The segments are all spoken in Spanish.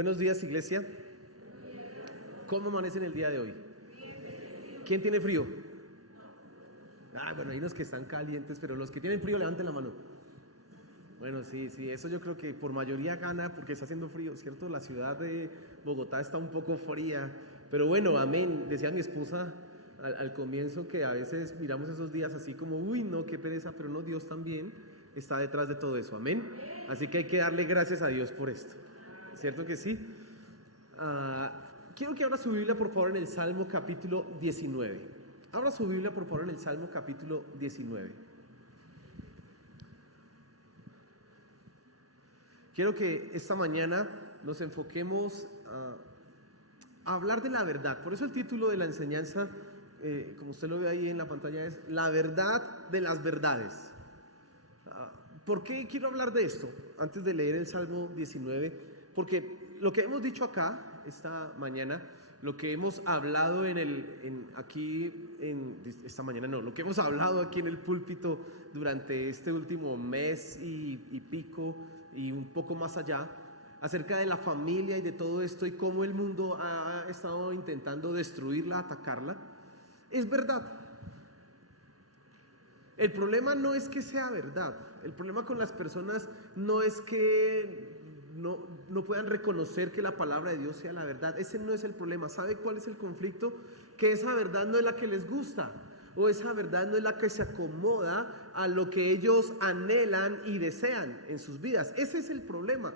Buenos días, iglesia. ¿Cómo amanecen el día de hoy? ¿Quién tiene frío? Bueno, hay unos que están calientes, pero los que tienen frío levanten la mano. Bueno, sí, eso yo creo que por mayoría gana porque está haciendo frío, ¿cierto? La ciudad de Bogotá está un poco fría, pero bueno, amén. Decía mi esposa al comienzo que a veces miramos esos días así como, uy, no, qué pereza, pero no, Dios también está detrás de todo eso, amén. Así que hay que darle gracias a Dios por esto, ¿cierto que sí? Quiero que abra su Biblia por favor en el Salmo capítulo 19. Abra su Biblia por favor en el Salmo capítulo 19. Quiero que esta mañana nos enfoquemos a hablar de la verdad. Por eso el título de la enseñanza, como usted lo ve ahí en la pantalla, es La verdad de las verdades. ¿Por qué quiero hablar de esto? Antes de leer el Salmo 19, porque lo que hemos dicho acá esta mañana, lo que hemos hablado esta mañana no, lo que hemos hablado aquí en el púlpito durante este último mes y pico y un poco más allá, acerca de la familia y de todo esto y cómo el mundo ha estado intentando destruirla, atacarla, es verdad. El problema no es que sea verdad, el problema con las personas no es que no puedan reconocer que la palabra de Dios sea la verdad. Ese no es el problema. ¿Sabe cuál es el conflicto? Que esa verdad no es la que les gusta, o esa verdad no es la que se acomoda a lo que ellos anhelan y desean en sus vidas. Ese es el problema.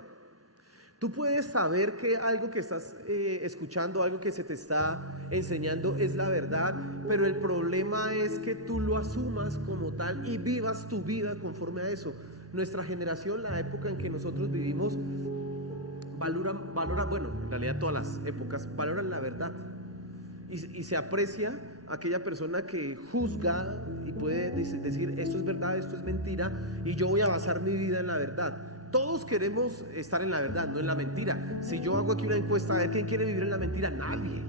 Tú puedes saber que algo que estás escuchando, algo que se te está enseñando es la verdad, pero el problema es que tú lo asumas como tal y vivas tu vida conforme a eso. Nuestra generación, la época en que nosotros vivimos, valora, bueno, en realidad todas las épocas valoran la verdad y se aprecia aquella persona que juzga y puede decir esto es verdad, esto es mentira y yo voy a basar mi vida en la verdad. Todos queremos estar en la verdad, no en la mentira. Si yo hago aquí una encuesta a ver quién quiere vivir en la mentira, nadie.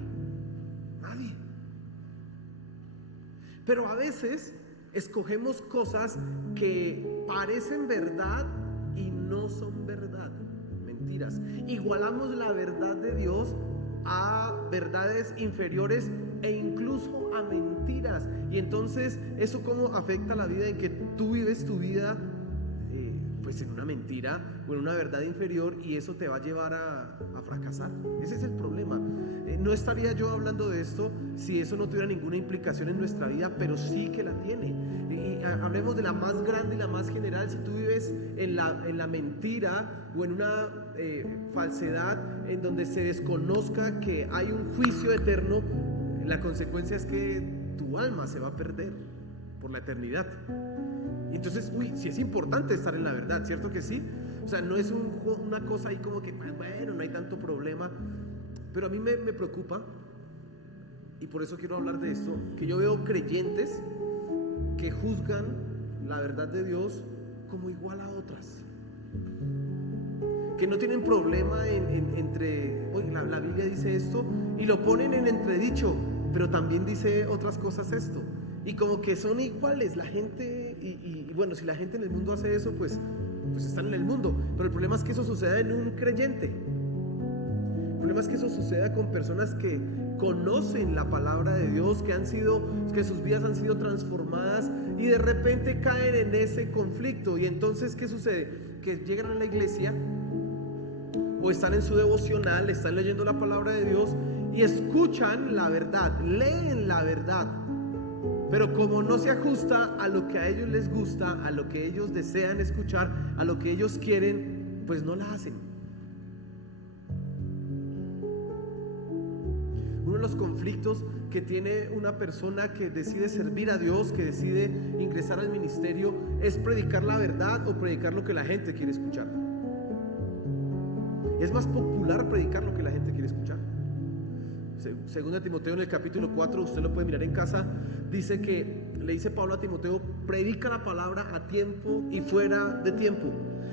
Pero a veces escogemos cosas que parecen verdad y no son verdad, mentiras. Igualamos la verdad de Dios a verdades inferiores e incluso a mentiras. Y entonces, ¿eso cómo afecta la vida en que tú vives tu vida pues en una mentira o en una verdad inferior, y eso te va a llevar a fracasar? Ese es el problema. No estaría yo hablando de esto si eso no tuviera ninguna implicación en nuestra vida, pero sí que la tiene. Y hablemos de la más grande y la más general. Si tú vives en la mentira o en una falsedad en donde se desconozca que hay un juicio eterno, la consecuencia es que tu alma se va a perder por la eternidad. Entonces, sí es importante estar en la verdad, ¿cierto que sí? O sea, no es una cosa ahí como que, bueno, no hay tanto problema. Pero a mí me preocupa, y por eso quiero hablar de esto, que yo veo creyentes que juzgan la verdad de Dios como igual a otras, que no tienen problema entre, oye, la Biblia dice esto, y lo ponen en entredicho, pero también dice otras cosas esto, y como que son iguales la gente. Y bueno, si la gente en el mundo hace eso, pues están en el mundo. Pero el problema es que eso suceda en un creyente. El problema es que eso suceda con personas que conocen la palabra de Dios, que sus vidas han sido transformadas y de repente caen en ese conflicto. Y entonces, ¿qué sucede? Que llegan a la iglesia o están en su devocional, están leyendo la palabra de Dios y escuchan la verdad, leen la verdad. Pero como no se ajusta a lo que a ellos les gusta, a lo que ellos desean escuchar, a lo que ellos quieren, pues no la hacen. Uno de los conflictos que tiene una persona que decide servir a Dios, que decide ingresar al ministerio, es predicar la verdad o predicar lo que la gente quiere escuchar. Es más popular predicar lo que la gente quiere escuchar. Según Timoteo en el capítulo 4, usted lo puede mirar en casa, dice que le dice Pablo a Timoteo: predica la palabra a tiempo y fuera de tiempo.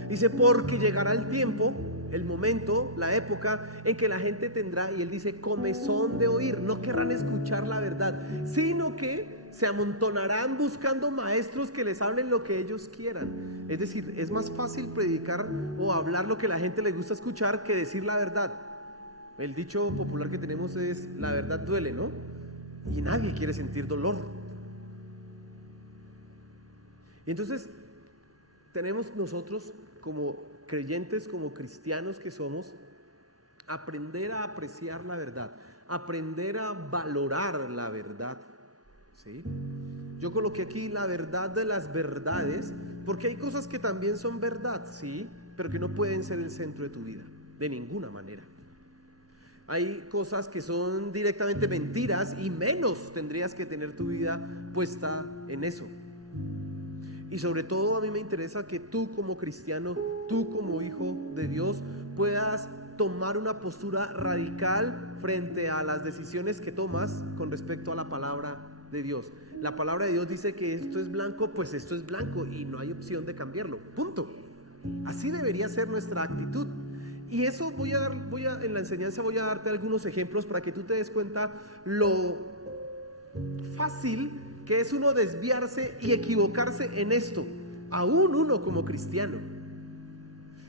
Dice, porque llegará el tiempo, el momento, la época en que la gente tendrá, y él dice, comezón de oír, no querrán escuchar la verdad, sino que se amontonarán buscando maestros que les hablen lo que ellos quieran. Es decir, es más fácil predicar o hablar lo que la gente le gusta escuchar que decir la verdad. El dicho popular que tenemos es: la verdad duele, ¿no? Y nadie quiere sentir dolor. Y entonces tenemos nosotros, como creyentes, como cristianos que somos, aprender a apreciar la verdad, aprender a valorar la verdad, ¿sí? Yo coloqué aquí la verdad de las verdades, porque hay cosas que también son verdad, sí, pero que no pueden ser el centro de tu vida, de ninguna manera. Hay cosas que son directamente mentiras y menos tendrías que tener tu vida puesta en eso. Y sobre todo a mí me interesa que tú como cristiano, tú como hijo de Dios, puedas tomar una postura radical frente a las decisiones que tomas con respecto a la palabra de Dios. La palabra de Dios dice que esto es blanco, pues esto es blanco y no hay opción de cambiarlo, punto. Así debería ser nuestra actitud. Y eso en la enseñanza voy a darte algunos ejemplos para que tú te des cuenta lo fácil que es uno desviarse y equivocarse en esto, aún uno como cristiano.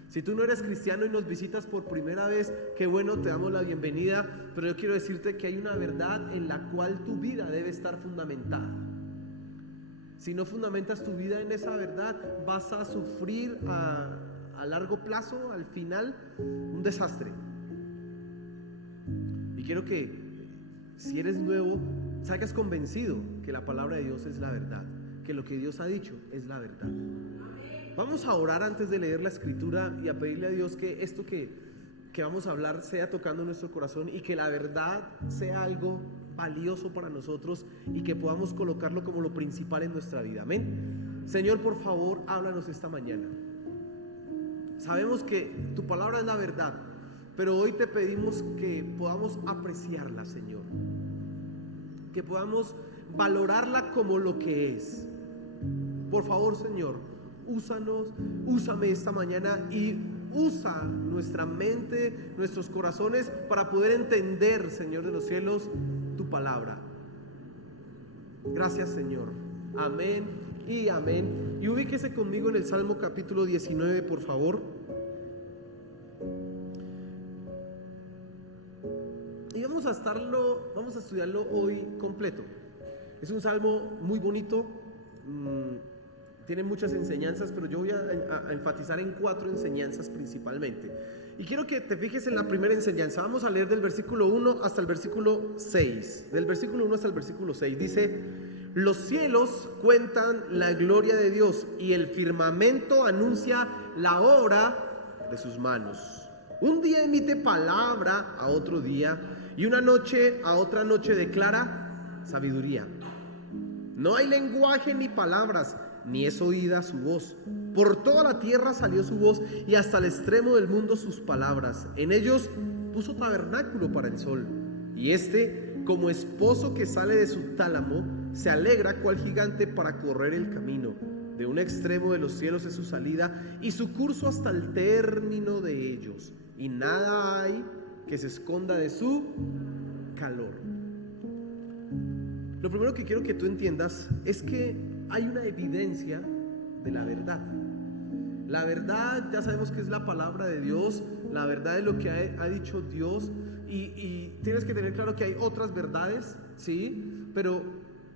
Si tú no eres cristiano y nos visitas por primera vez, qué bueno, te damos la bienvenida, pero yo quiero decirte que hay una verdad en la cual tu vida debe estar fundamentada. Si no fundamentas tu vida en esa verdad, vas a sufrir a largo plazo, al final, un desastre. Y quiero que, si eres nuevo, salgas convencido que la palabra de Dios es la verdad, que lo que Dios ha dicho es la verdad. Vamos a orar antes de leer la escritura y a pedirle a Dios que esto que vamos a hablar sea tocando nuestro corazón y que la verdad sea algo valioso para nosotros y que podamos colocarlo como lo principal en nuestra vida. Amén. Señor, por favor, háblanos esta mañana. Sabemos que tu palabra es la verdad, pero hoy te pedimos que podamos apreciarla, Señor, que podamos valorarla como lo que es. Por favor, Señor, úsame esta mañana y usa nuestra mente, nuestros corazones para poder entender, Señor de los cielos, tu palabra. Gracias, Señor. Amén y amén. Y ubíquese conmigo en el Salmo capítulo 19, por favor. Y vamos a estudiarlo hoy completo. Es un salmo muy bonito, tiene muchas enseñanzas, pero yo voy a enfatizar en 4 enseñanzas principalmente. Y quiero que te fijes en la primera enseñanza. Vamos a leer del versículo 1 hasta el versículo 6. Del versículo 1 hasta el versículo 6 dice: los cielos cuentan la gloria de Dios y el firmamento anuncia la obra de sus manos. Un día emite palabra a otro día y una noche a otra noche declara sabiduría. No hay lenguaje ni palabras, ni es oída su voz. Por toda la tierra salió su voz y hasta el extremo del mundo sus palabras. En ellos puso tabernáculo para el sol, y este, como esposo que sale de su tálamo, se alegra cual gigante para correr el camino. De un extremo de los cielos es su salida y su curso hasta el término de ellos, y nada hay que se esconda de su calor. Lo primero que quiero que tú entiendas es que hay una evidencia de la verdad. La verdad ya sabemos que es la palabra de Dios, la verdad es lo que ha dicho Dios, y tienes que tener claro que hay otras verdades, ¿sí? Pero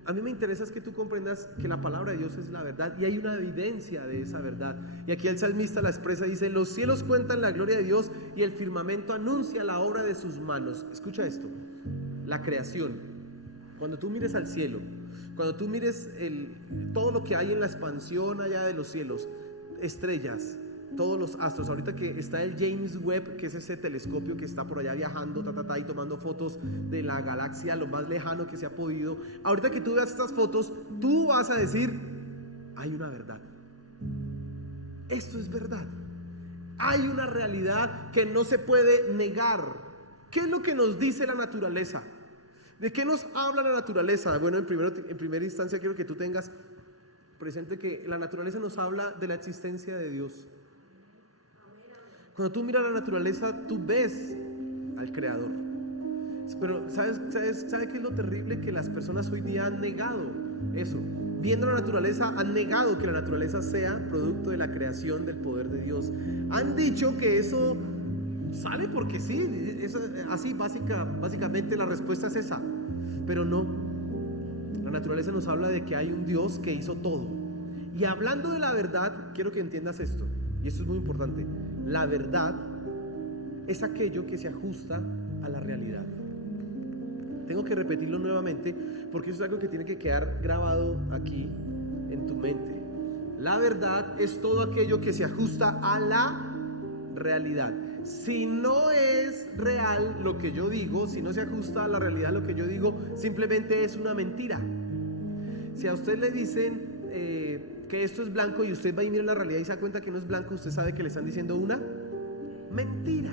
a mí me interesa es que tú comprendas que la palabra de Dios es la verdad y hay una evidencia de esa verdad. Y aquí el salmista la expresa, dice: los cielos cuentan la gloria de Dios y el firmamento anuncia la obra de sus manos. Escucha esto, la creación. Cuando tú mires al cielo, cuando tú mires todo lo que hay en la expansión allá de los cielos, estrellas, todos los astros, ahorita que está el James Webb, que es ese telescopio que está por allá viajando y tomando fotos de la galaxia lo más lejano que se ha podido, ahorita que tú veas estas fotos, tú vas a decir: hay una verdad, esto es verdad, hay una realidad que no se puede negar. ¿Qué es lo que nos dice la naturaleza? ¿De qué nos habla la naturaleza? Bueno, en primera instancia quiero que tú tengas presente que la naturaleza nos habla de la existencia de Dios. Cuando tú miras la naturaleza, tú ves al Creador. Pero ¿sabes qué es lo terrible? Que las personas hoy día han negado eso. Viendo la naturaleza, han negado que la naturaleza sea producto de la creación del poder de Dios. Han dicho que eso Sale porque sí, así básicamente la respuesta es esa. Pero no, la naturaleza nos habla de que hay un Dios que hizo todo. Y hablando de la verdad, quiero que entiendas esto, y esto es muy importante. La verdad es aquello que se ajusta a la realidad. Tengo que repetirlo nuevamente porque eso es algo que tiene que quedar grabado aquí en tu mente. La verdad es todo aquello que se ajusta a la realidad. Si no es real lo que yo digo, si no se ajusta a la realidad lo que yo digo, simplemente es una mentira. Si a usted le dicen que esto es blanco y usted va y mira la realidad y se da cuenta que no es blanco, usted sabe que le están diciendo una mentira.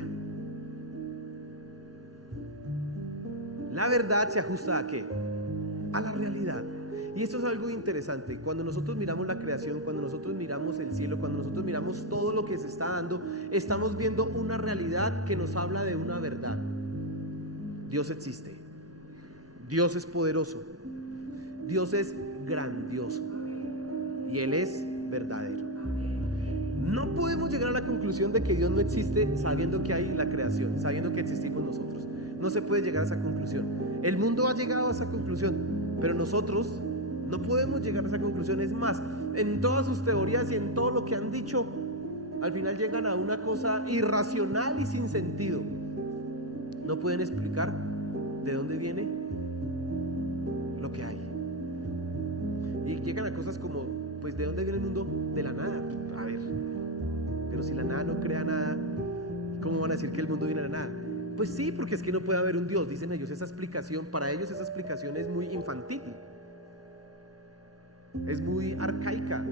La verdad se ajusta ¿a qué? A la realidad. Y esto es algo interesante. Cuando nosotros miramos la creación, cuando nosotros miramos el cielo, cuando nosotros miramos todo lo que se está dando, estamos viendo una realidad que nos habla de una verdad. Dios existe. Dios es poderoso. Dios es grandioso. Y Él es verdadero. No podemos llegar a la conclusión de que Dios no existe sabiendo que hay la creación, sabiendo que existimos nosotros. No se puede llegar a esa conclusión. El mundo ha llegado a esa conclusión, pero nosotros no podemos llegar a esa conclusión. Es más, en todas sus teorías y en todo lo que han dicho, al final llegan a una cosa irracional y sin sentido. No pueden explicar de dónde viene lo que hay. Y llegan a cosas como, pues, ¿de dónde viene el mundo? De la nada. A ver, pero si la nada no crea nada, ¿cómo van a decir que el mundo viene de la nada? Pues sí, porque es que no puede haber un Dios, dicen ellos. Esa explicación, para ellos esa explicación es muy infantil, es muy arcaica,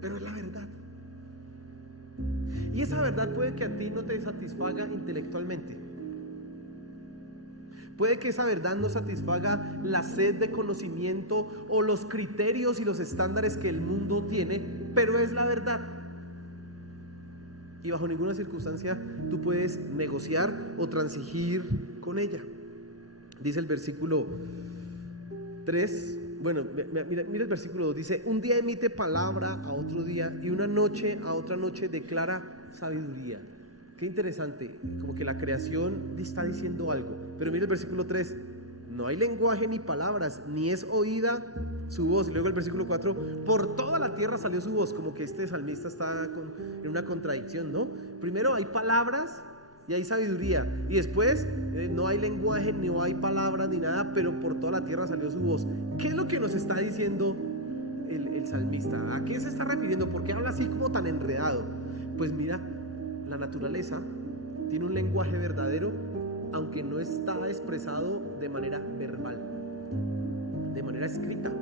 pero es la verdad. Y esa verdad puede que a ti no te satisfaga intelectualmente. Puede que esa verdad no satisfaga la sed de conocimiento o los criterios y los estándares que el mundo tiene, pero es la verdad. Y bajo ninguna circunstancia tú puedes negociar o transigir con ella. Dice el versículo 3, bueno, mira el versículo 2, dice: un día emite palabra a otro día y una noche a otra noche declara sabiduría. Qué interesante, como que la creación está diciendo algo. Pero mira el versículo 3, no hay lenguaje ni palabras, ni es oída su voz. Y luego el versículo 4, por toda la tierra salió su voz. Como que este salmista está en una contradicción, ¿no? Primero hay palabras y hay sabiduría, y después no hay lenguaje, ni hay palabras ni nada, pero por toda la tierra salió su voz. ¿Qué es lo que nos está diciendo el salmista? ¿A qué se está refiriendo? ¿Por qué habla así como tan enredado? Pues mira, la naturaleza tiene un lenguaje verdadero, aunque no está expresado de manera verbal, de manera escrita.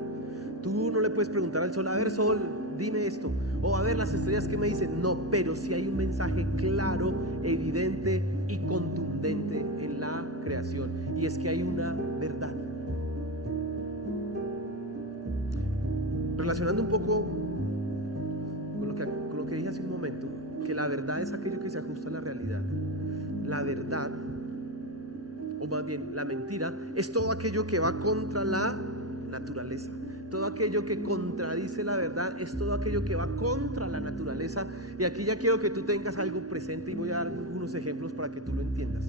Tú no le puedes preguntar al sol: a ver, sol, dime esto, o a ver las estrellas, ¿qué me dicen? No, pero sí hay un mensaje claro, evidente y contundente en la creación, y es que hay una verdad. Relacionando un poco con lo que dije hace un momento, que la verdad es aquello que se ajusta a la realidad. La verdad, o más bien la mentira, es todo aquello que va contra la naturaleza. Todo aquello que contradice la verdad es todo aquello que va contra la naturaleza. Y aquí ya quiero que tú tengas algo presente y voy a dar algunos ejemplos para que tú lo entiendas.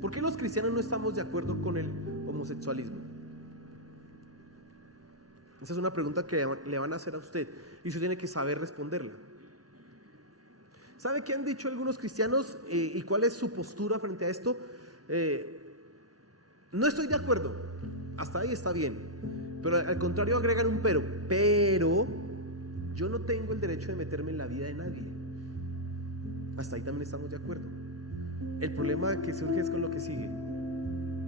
¿Por qué los cristianos no estamos de acuerdo con el homosexualismo? Esa es una pregunta que le van a hacer a usted y usted tiene que saber responderla. ¿Sabe qué han dicho algunos cristianos y cuál es su postura frente a esto? No estoy de acuerdo, hasta ahí está bien, pero al contrario agregan un pero yo no tengo el derecho de meterme en la vida de nadie. Hasta ahí también estamos de acuerdo. El problema que surge es con lo que sigue.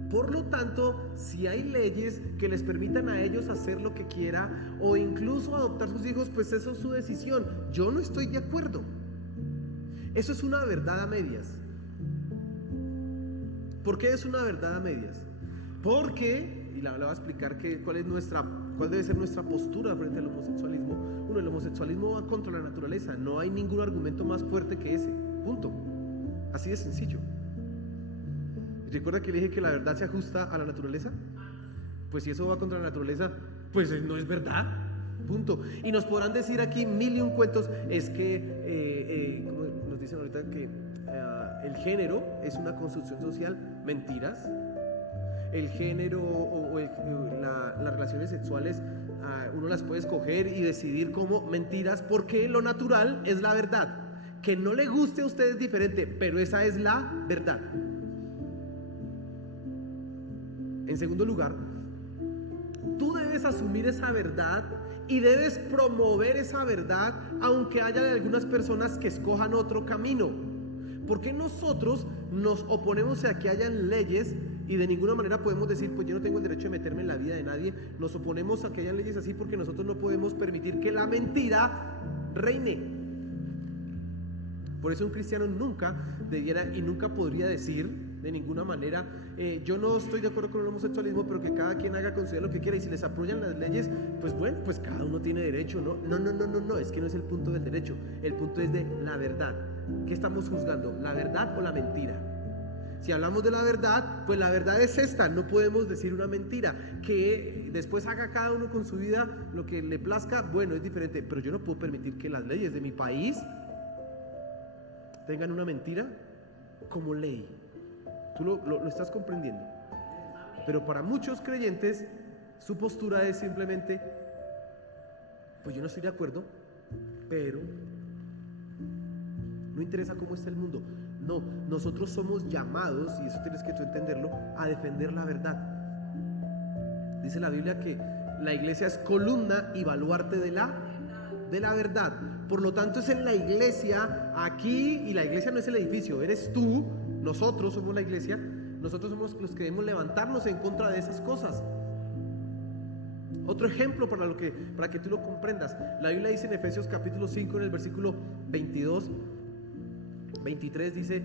Por lo tanto, si hay leyes que les permitan a ellos hacer lo que quiera o incluso adoptar sus hijos, pues eso es su decisión. Yo no estoy de acuerdo. Eso es una verdad a medias. ¿Por qué es una verdad a medias? Porque, y le voy a explicar cuál debe ser nuestra postura frente al homosexualismo. Uno, el homosexualismo va contra la naturaleza. No hay ningún argumento más fuerte que ese. Punto. Así de sencillo. ¿Recuerda que le dije que la verdad se ajusta a la naturaleza? Pues si eso va contra la naturaleza, pues no es verdad. punto. Y nos podrán decir aquí mil y un cuentos. Es que, como nos dicen ahorita, que el género es una construcción social. Mentiras. El género las relaciones sexuales, uno las puede escoger y decidir cómo. Mentiras, porque lo natural es la verdad. Que no le guste a usted es diferente, pero esa es la verdad. En segundo lugar, tú debes asumir esa verdad y debes promover esa verdad, aunque haya algunas personas que escojan otro camino. Porque nosotros nos oponemos a que hayan leyes y de ninguna manera podemos decir, pues yo no tengo el derecho de meterme en la vida de nadie. Nos oponemos a que hayan leyes así porque nosotros no podemos permitir que la mentira reine. Por eso un cristiano nunca debiera y nunca podría decir de ninguna manera, yo no estoy de acuerdo con el homosexualismo, pero que cada quien haga con su vida lo que quiera, y si les apoyan las leyes, pues bueno, pues cada uno tiene derecho, ¿no? No, es que no es el punto del derecho, el punto es de la verdad. ¿Qué estamos juzgando? ¿La verdad o la mentira? Si hablamos de la verdad, pues la verdad es esta, no podemos decir una mentira. Que después haga cada uno con su vida lo que le plazca, bueno, es diferente, pero yo no puedo permitir que las leyes de mi país tengan una mentira como ley. Tú lo estás comprendiendo. Pero para muchos creyentes, su postura es simplemente, pues yo no estoy de acuerdo, pero no interesa cómo está el mundo. No, nosotros somos llamados, y eso tienes que tú entenderlo, a defender la verdad. Dice la Biblia que la iglesia es columna y baluarte de la verdad. Por lo tanto, es en la iglesia aquí, y la iglesia no es el edificio, eres tú. Nosotros somos la iglesia, nosotros somos los que debemos levantarnos en contra de esas cosas. Otro ejemplo para que tú lo comprendas, la Biblia dice en Efesios capítulo 5, en el versículo 22, 23, dice,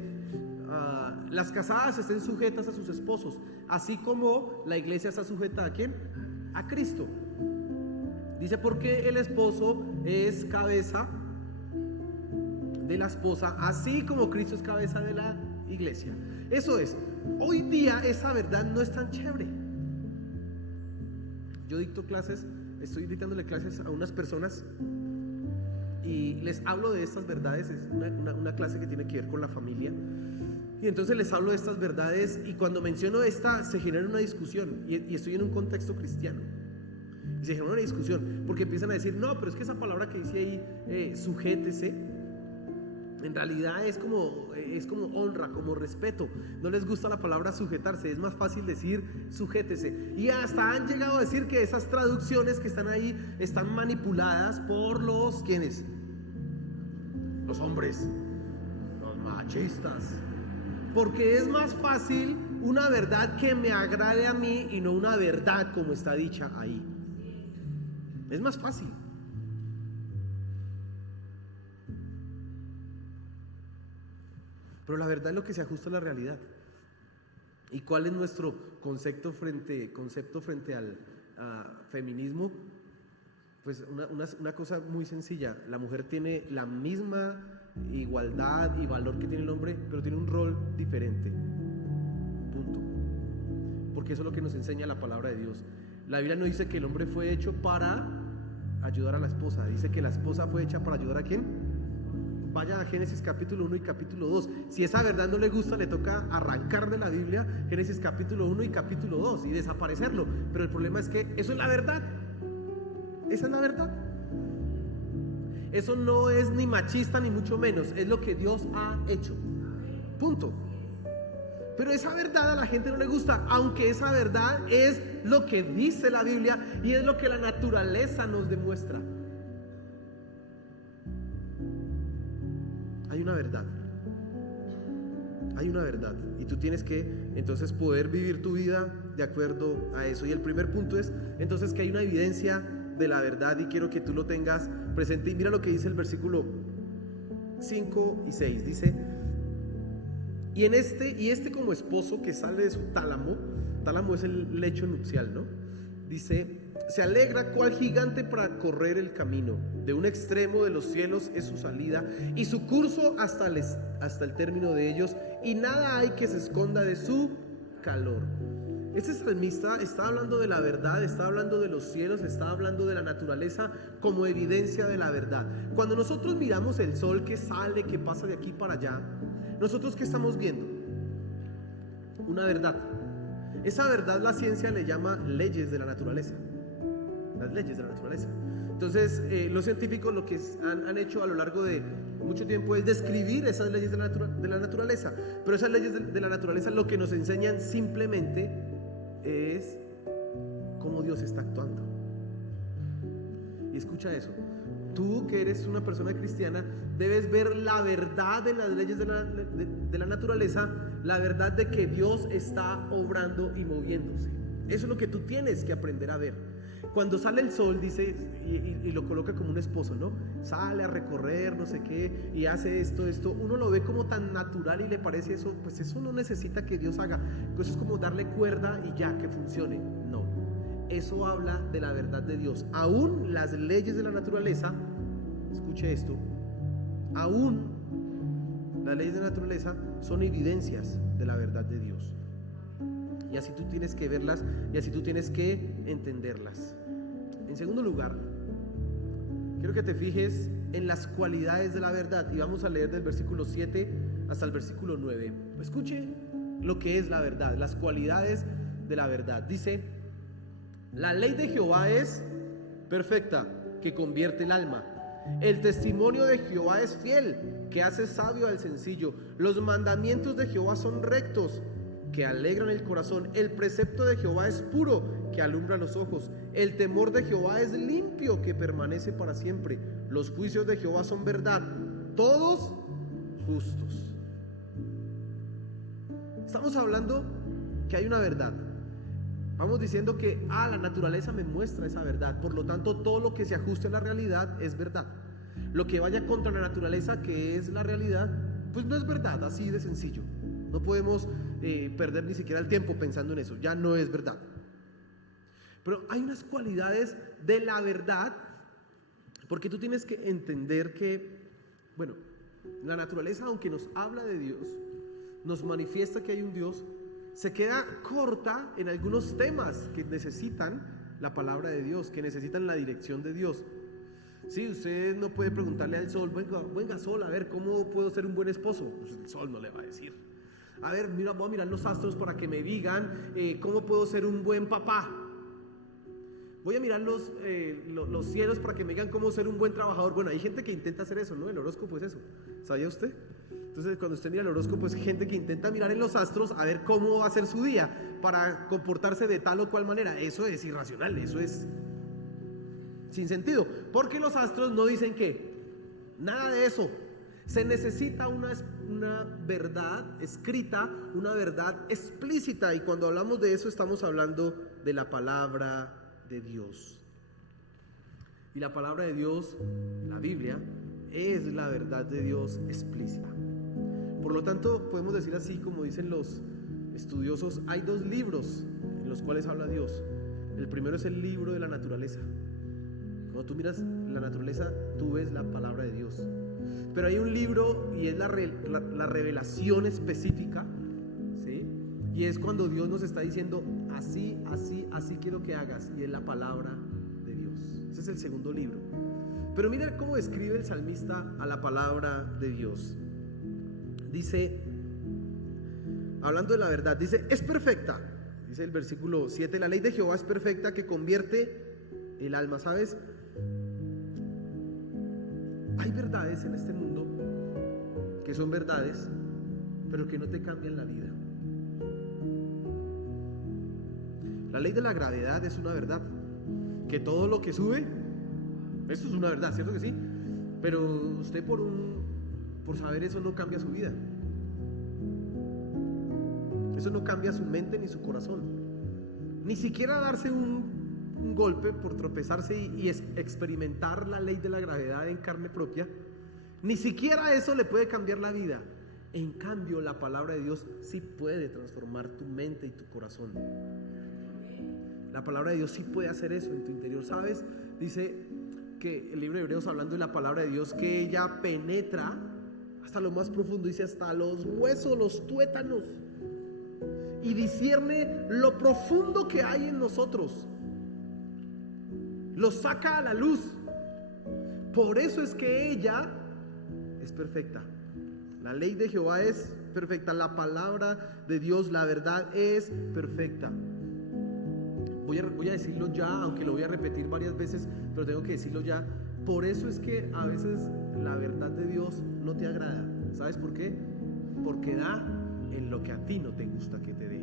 las casadas estén sujetas a sus esposos, así como la iglesia está sujeta ¿a quién? A Cristo. Dice, porque el esposo es cabeza de la esposa, así como Cristo es cabeza de la iglesia. Eso es, hoy día esa verdad no es tan chévere. Yo dicto clases, estoy dictándole clases a unas personas y les hablo de estas verdades. Es una clase que tiene que ver con la familia, y entonces les hablo de estas verdades, y cuando menciono esta se genera una discusión, y estoy en un contexto cristiano, y se genera una discusión porque empiezan a decir, no, pero es que esa palabra que dice ahí, sujétese, en realidad es como honra, como respeto. No les gusta la palabra sujetarse, es más fácil decir sujétese. Y hasta han llegado a decir que esas traducciones que están ahí están manipuladas por los ¿quiénes? Los hombres, los machistas. Porque es más fácil una verdad que me agrade a mí y no una verdad como está dicha ahí. Es más fácil. Pero la verdad es lo que se ajusta a la realidad. ¿Y cuál es nuestro concepto frente al feminismo? Pues una cosa muy sencilla. La mujer tiene la misma igualdad y valor que tiene el hombre, pero tiene un rol diferente. Punto. Porque eso es lo que nos enseña la palabra de Dios. La Biblia no dice que el hombre fue hecho para ayudar a la esposa. Dice que la esposa fue hecha para ayudar ¿a quién? Vaya a Génesis capítulo 1 y capítulo 2. Si esa verdad no le gusta, le toca arrancar de la Biblia Génesis capítulo 1 y capítulo 2 y desaparecerlo. Pero el problema es que eso es la verdad. Esa es la verdad. Eso no es ni machista ni mucho menos. Es lo que Dios ha hecho. Punto. Pero esa verdad a la gente no le gusta, aunque esa verdad es lo que dice la Biblia y es lo que la naturaleza nos demuestra. Hay una verdad, y tú tienes que entonces poder vivir tu vida de acuerdo a eso. Y el primer punto es entonces que hay una evidencia de la verdad, y quiero que tú lo tengas presente. Y mira lo que dice el versículo 5 y 6, dice, y este como esposo que sale de su tálamo es el lecho nupcial, ¿no? Dice, se alegra cual gigante para correr el camino, de un extremo de los cielos es su salida y su curso hasta el término de ellos, y nada hay que se esconda de su calor. Este salmista está hablando de la verdad, está hablando de los cielos, está hablando de la naturaleza como evidencia de la verdad. Cuando nosotros miramos el sol que sale, que pasa de aquí para allá, ¿nosotros qué estamos viendo? Una verdad. Esa verdad la ciencia le llama leyes de la naturaleza. Las leyes de la naturaleza. Entonces, los científicos lo que han hecho a lo largo de mucho tiempo es describir esas leyes de la naturaleza. Pero esas leyes de la naturaleza lo que nos enseñan simplemente es cómo Dios está actuando. Y escucha eso. Tú que eres una persona cristiana debes ver la verdad en las leyes de la naturaleza, la verdad de que Dios está obrando y moviéndose. Eso es lo que tú tienes que aprender a ver. Cuando sale el sol, dice, y lo coloca como un esposo, ¿no? Sale a recorrer, no sé qué, y hace esto. Uno lo ve como tan natural y le parece eso, pues eso no necesita que Dios haga. Eso es como darle cuerda y ya, que funcione. No, eso habla de la verdad de Dios. Aún las leyes de la naturaleza, escuche esto, aún las leyes de la naturaleza son evidencias de la verdad de Dios. Y así tú tienes que verlas y así tú tienes que entenderlas. En segundo lugar, quiero que te fijes en las cualidades de la verdad. Y vamos a leer del versículo 7 hasta el versículo 9. Escuche lo que es la verdad, las cualidades de la verdad. Dice: la ley de Jehová es perfecta, que convierte el alma. El testimonio de Jehová es fiel, que hace sabio al sencillo. Los mandamientos de Jehová son rectos, que alegran el corazón. El precepto de Jehová es puro, que alumbra los ojos. El temor de Jehová es limpio, que permanece para siempre. Los juicios de Jehová son verdad, todos justos. Estamos hablando que hay una verdad. Vamos diciendo que la naturaleza me muestra esa verdad. Por lo tanto, todo lo que se ajuste a la realidad es verdad. Lo que vaya contra la naturaleza, que es la realidad, pues no es verdad, así de sencillo. No podemos perder ni siquiera el tiempo pensando en eso, ya no es verdad. Pero hay unas cualidades de la verdad, porque tú tienes que entender que, bueno, la naturaleza, aunque nos habla de Dios, nos manifiesta que hay un Dios, se queda corta en algunos temas que necesitan la palabra de Dios, que necesitan la dirección de Dios. Sí, usted no puede preguntarle al sol: venga sol, a ver, ¿cómo puedo ser un buen esposo? Pues el sol no le va a decir. A ver, mira, voy a mirar los astros para que me digan cómo puedo ser un buen papá. Voy a mirar los cielos para que me digan cómo ser un buen trabajador. Bueno, hay gente que intenta hacer eso, ¿no? El horóscopo es eso. ¿Sabía usted? Entonces, cuando usted mira el horóscopo, es gente que intenta mirar en los astros a ver cómo va a ser su día para comportarse de tal o cual manera. Eso es irracional, eso es sin sentido, porque los astros no dicen que nada de eso. Se necesita una verdad escrita, una verdad explícita, y cuando hablamos de eso estamos hablando de la palabra de Dios. Y la palabra de Dios, la Biblia, es la verdad de Dios explícita. Por lo tanto, podemos decir así como dicen los estudiosos: hay dos libros en los cuales habla Dios. El primero es el libro de la naturaleza. Cuando tú miras la naturaleza, tú ves la palabra de Dios. Pero hay un libro y es la revelación específica, ¿sí? Y es cuando Dios nos está diciendo: así quiero que hagas, y es la palabra de Dios. Ese es el segundo libro. Pero mira cómo describe el salmista a la palabra de Dios. Dice, hablando de la verdad, dice: es perfecta. Dice el versículo 7: la ley de Jehová es perfecta, que convierte el alma. ¿Sabes? Hay verdades en este mundo que son verdades, pero que no te cambian la vida. La ley de la gravedad es una verdad, que todo lo que sube, eso es una verdad, ¿cierto que sí? Pero usted por saber eso no cambia su vida. Eso no cambia su mente ni su corazón. Ni siquiera darse un golpe por tropezarse y experimentar la ley de la gravedad en carne propia, ni siquiera eso le puede cambiar la vida. En cambio, la palabra de Dios sí puede transformar tu mente y tu corazón. La palabra de Dios sí puede hacer eso en tu interior. ¿Sabes? Dice que el libro de Hebreos, hablando de la palabra de Dios, que ella penetra hasta lo más profundo, dice hasta los huesos, los tuétanos, y discierne lo profundo que hay en nosotros. Lo saca a la luz. Por eso es que ella es perfecta. La ley de Jehová es perfecta. La palabra de Dios, la verdad, es perfecta. Voy a decirlo ya, aunque lo voy a repetir varias veces, pero tengo que decirlo ya. Por eso es que a veces la verdad de Dios no te agrada. ¿Sabes por qué? Porque da en lo que a ti no te gusta que te dé.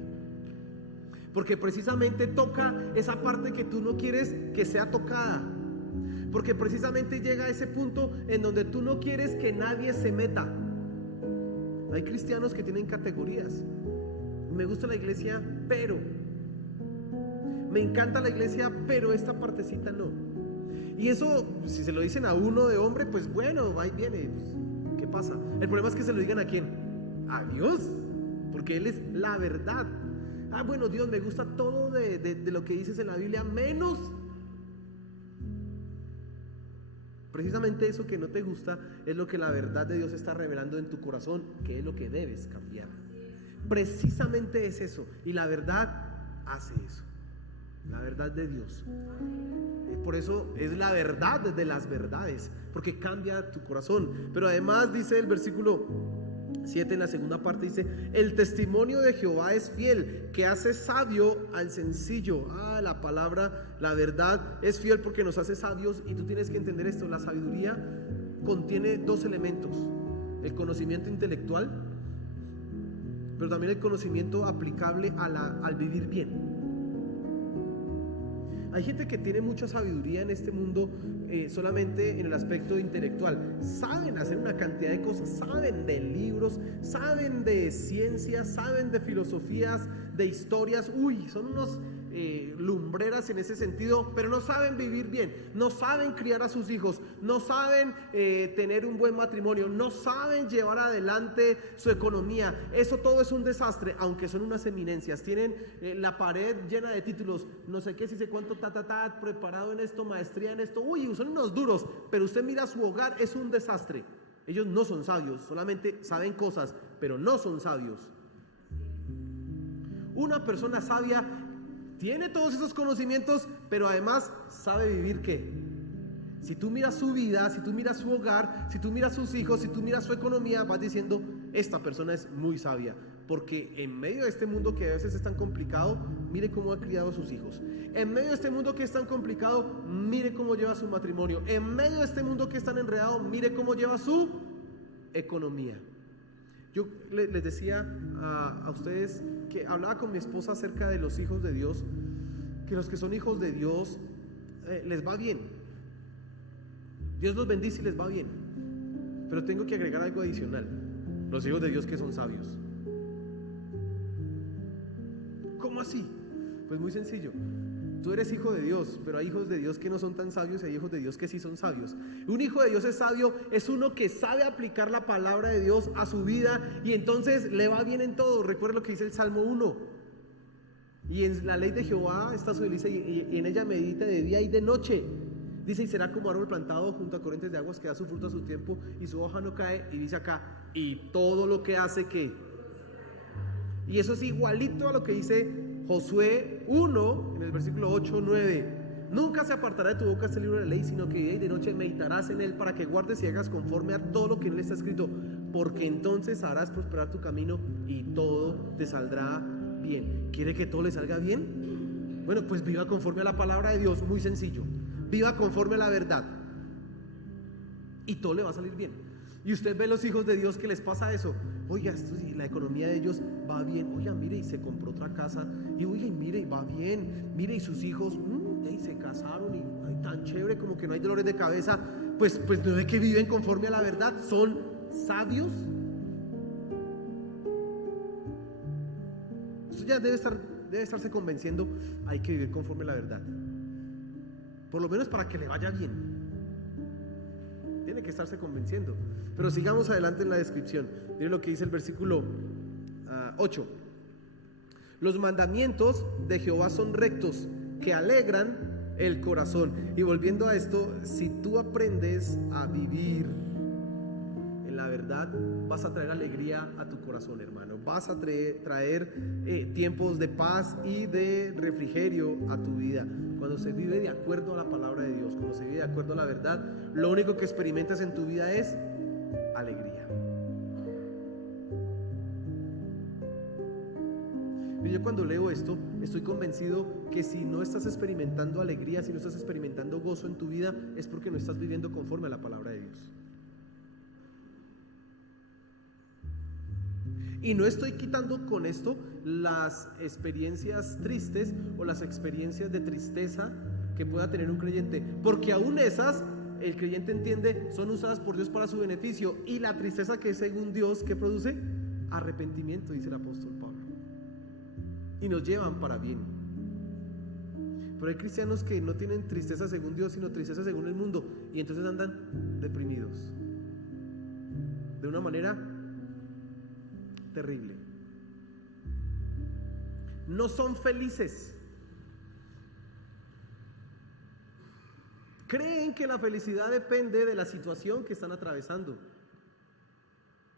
Porque precisamente toca esa parte que tú no quieres que sea tocada. Porque precisamente llega a ese punto en donde tú no quieres que nadie se meta. Hay cristianos que tienen categorías. Me gusta la iglesia, pero me encanta la iglesia, pero esta partecita no. Y eso, si se lo dicen a uno de hombre, pues bueno, va y viene, pues, ¿qué pasa? El problema es que se lo digan a quién, a Dios, porque Él es la verdad. Bueno, Dios, me gusta todo de lo que dices en la Biblia, menos precisamente eso que no te gusta. Es lo que la verdad de Dios está revelando en tu corazón, que es lo que debes cambiar. Precisamente es eso, y la verdad hace eso. La verdad de Dios. Por eso es la verdad de las verdades, porque cambia tu corazón. Pero además dice el versículo 7 en la segunda parte, dice: el testimonio de Jehová es fiel, que hace sabio al sencillo. La palabra, la verdad es fiel porque nos hace sabios. Y tú tienes que entender esto: la sabiduría contiene dos elementos: el conocimiento intelectual, pero también el conocimiento aplicable al vivir bien. Hay gente que tiene mucha sabiduría en este mundo solamente en el aspecto intelectual. Saben hacer una cantidad de cosas, saben de libros, saben de ciencias, saben de filosofías, de historias. Son unos lumbreras en ese sentido, pero no saben vivir bien, no saben criar a sus hijos, no saben tener un buen matrimonio, no saben llevar adelante su economía. Eso todo es un desastre, aunque son unas eminencias. Tienen la pared llena de títulos, no sé qué, si sé cuánto, preparado en esto, maestría en esto. Son unos duros, pero usted mira su hogar, es un desastre. Ellos no son sabios, solamente saben cosas, pero no son sabios. Una persona sabia tiene todos esos conocimientos, pero además sabe vivir ¿qué? Si tú miras su vida, si tú miras su hogar, si tú miras sus hijos, si tú miras su economía, vas diciendo: esta persona es muy sabia. Porque en medio de este mundo que a veces es tan complicado, mire cómo ha criado a sus hijos. En medio de este mundo que es tan complicado, mire cómo lleva su matrimonio. En medio de este mundo que es tan enredado, mire cómo lleva su economía. Yo les decía a ustedes que hablaba con mi esposa acerca de los hijos de Dios, que los que son hijos de Dios les va bien. Dios los bendice y les va bien. Pero tengo que agregar algo adicional: los hijos de Dios que son sabios. ¿Cómo así? Pues muy sencillo. Tú eres hijo de Dios, pero hay hijos de Dios que no son tan sabios y hay hijos de Dios que sí son sabios. Un hijo de Dios es sabio, es uno que sabe aplicar la palabra de Dios a su vida y entonces le va bien en todo. Recuerda lo que dice el Salmo 1. Y en la ley de Jehová está su delicia y en ella medita de día y de noche. Dice: y será como árbol plantado junto a corrientes de aguas que da su fruto a su tiempo y su hoja no cae. Y dice acá: y todo lo que hace ¿qué? Y eso es igualito a lo que dice Josué 1 en el versículo 8-9. Nunca se apartará de tu boca este libro de la ley, sino que de día y de noche meditarás en él, para que guardes y hagas conforme a todo lo que en él está escrito, porque entonces harás prosperar tu camino y todo te saldrá bien. ¿Quiere que todo le salga bien? Bueno, pues viva conforme a la palabra de Dios. Muy sencillo: viva conforme a la verdad y todo le va a salir bien. Y usted ve los hijos de Dios que les pasa eso. Oiga, la economía de ellos va bien. Oiga, mire, y se compró otra casa. Y oiga, y mire, y va bien. Mire, y sus hijos y se casaron y tan chévere, como que no hay dolores de cabeza. Pues no ve que viven conforme a la verdad. Son sabios. Usted ya debe estarse convenciendo: hay que vivir conforme a la verdad, por lo menos para que le vaya bien. Tiene que estarse convenciendo. Pero sigamos adelante en la descripción. Miren lo que dice el versículo 8. Los mandamientos de Jehová son rectos, que alegran el corazón. Y volviendo a esto, si tú aprendes a vivir en la verdad, vas a traer alegría a tu corazón, hermano. Vas a traer tiempos de paz y de refrigerio a tu vida. Cuando se vive de acuerdo a la palabra de Dios, cuando se vive de acuerdo a la verdad, lo único que experimentas en tu vida es alegría. Y yo cuando leo esto, estoy convencido que si no estás experimentando alegría, si no estás experimentando gozo en tu vida, es porque no estás viviendo conforme a la palabra de Dios. Y no estoy quitando con esto las experiencias tristes o las experiencias de tristeza que pueda tener un creyente, porque aún esas, el creyente entiende, son usadas por Dios para su beneficio. Y la tristeza que es según Dios, ¿qué produce? Arrepentimiento, dice el apóstol Pablo, y nos llevan para bien. Pero hay cristianos que no tienen tristeza según Dios, sino tristeza según el mundo, y entonces andan deprimidos de una manera terrible. No son felices. Creen que la felicidad depende de la situación que están atravesando,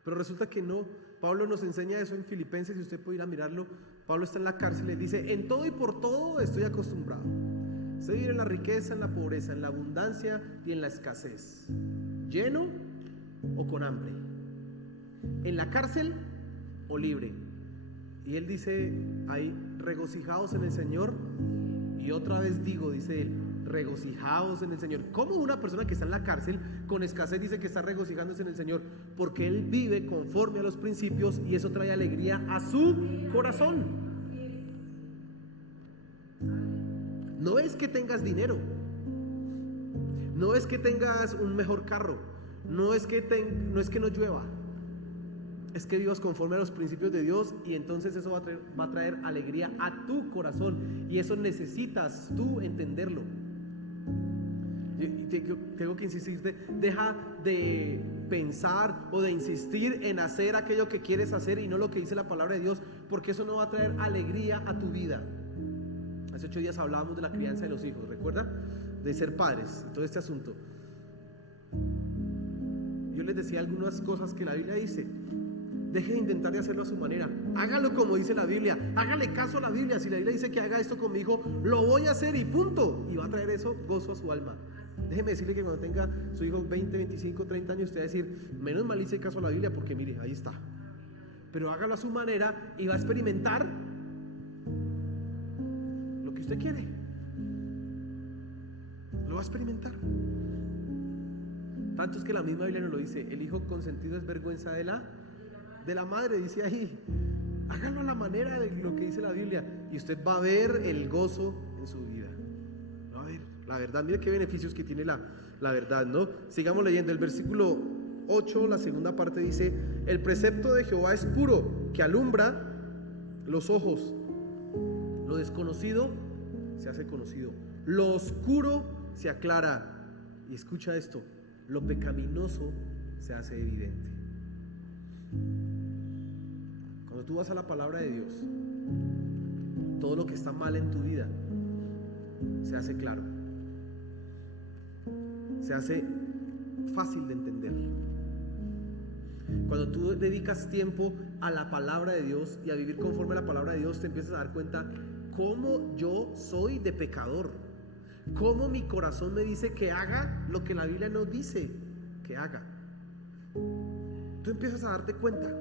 pero resulta que no. Pablo nos enseña eso en Filipenses, y usted puede ir a mirarlo. Pablo está en la cárcel y dice: en todo y por todo estoy acostumbrado. Sé vivir en la riqueza, en la pobreza, en la abundancia y en la escasez, lleno o con hambre, en la cárcel o libre. Y él dice ahí: regocijaos en el Señor. Y otra vez digo, dice él, regocijaos en el Señor. ¿Cómo una persona que está en la cárcel con escasez dice que está regocijándose en el Señor? Porque él vive conforme a los principios, y eso trae alegría a su corazón. No es que tengas dinero, no es que tengas un mejor carro, no es que no llueva, es que vivas conforme a los principios de Dios, y entonces eso va a traer alegría a tu corazón, y eso necesitas tú entenderlo. Tengo que insistirte: deja de pensar o de insistir en hacer aquello que quieres hacer y no lo que dice la palabra de Dios, porque eso no va a traer alegría a tu vida. Hace 8 días hablábamos de la crianza de los hijos, ¿recuerda? De ser padres y todo este asunto. Yo les decía algunas cosas que la Biblia dice. Deje de intentar de hacerlo a su manera, hágalo como dice la Biblia, hágale caso a la Biblia. Si la Biblia dice que haga esto con mi hijo, lo voy a hacer y punto, y va a traer eso gozo a su alma. Déjeme decirle que cuando tenga su hijo 20, 25, 30 años, usted va a decir: menos mal hice caso a la Biblia, porque mire, ahí está. Pero hágalo a su manera y va a experimentar lo que usted quiere. Lo va a experimentar. Tanto es que la misma Biblia nos lo dice: el hijo consentido es vergüenza de la madre, dice ahí. Hágalo a la manera de lo que dice la Biblia, y usted va a ver el gozo en su vida. Va a ver la verdad. Mire qué beneficios que tiene la verdad, ¿no? Sigamos leyendo el versículo 8, la segunda parte dice: el precepto de Jehová es puro, que alumbra los ojos. Lo desconocido se hace conocido, lo oscuro se aclara. Y escucha esto: lo pecaminoso se hace evidente. Cuando tú vas a la palabra de Dios, todo lo que está mal en tu vida se hace claro, se hace fácil de entender. Cuando tú dedicas tiempo a la palabra de Dios y a vivir conforme a la palabra de Dios, te empiezas a dar cuenta cómo yo soy de pecador, cómo mi corazón me dice que haga lo que la Biblia no dice que haga. Tú empiezas a darte cuenta.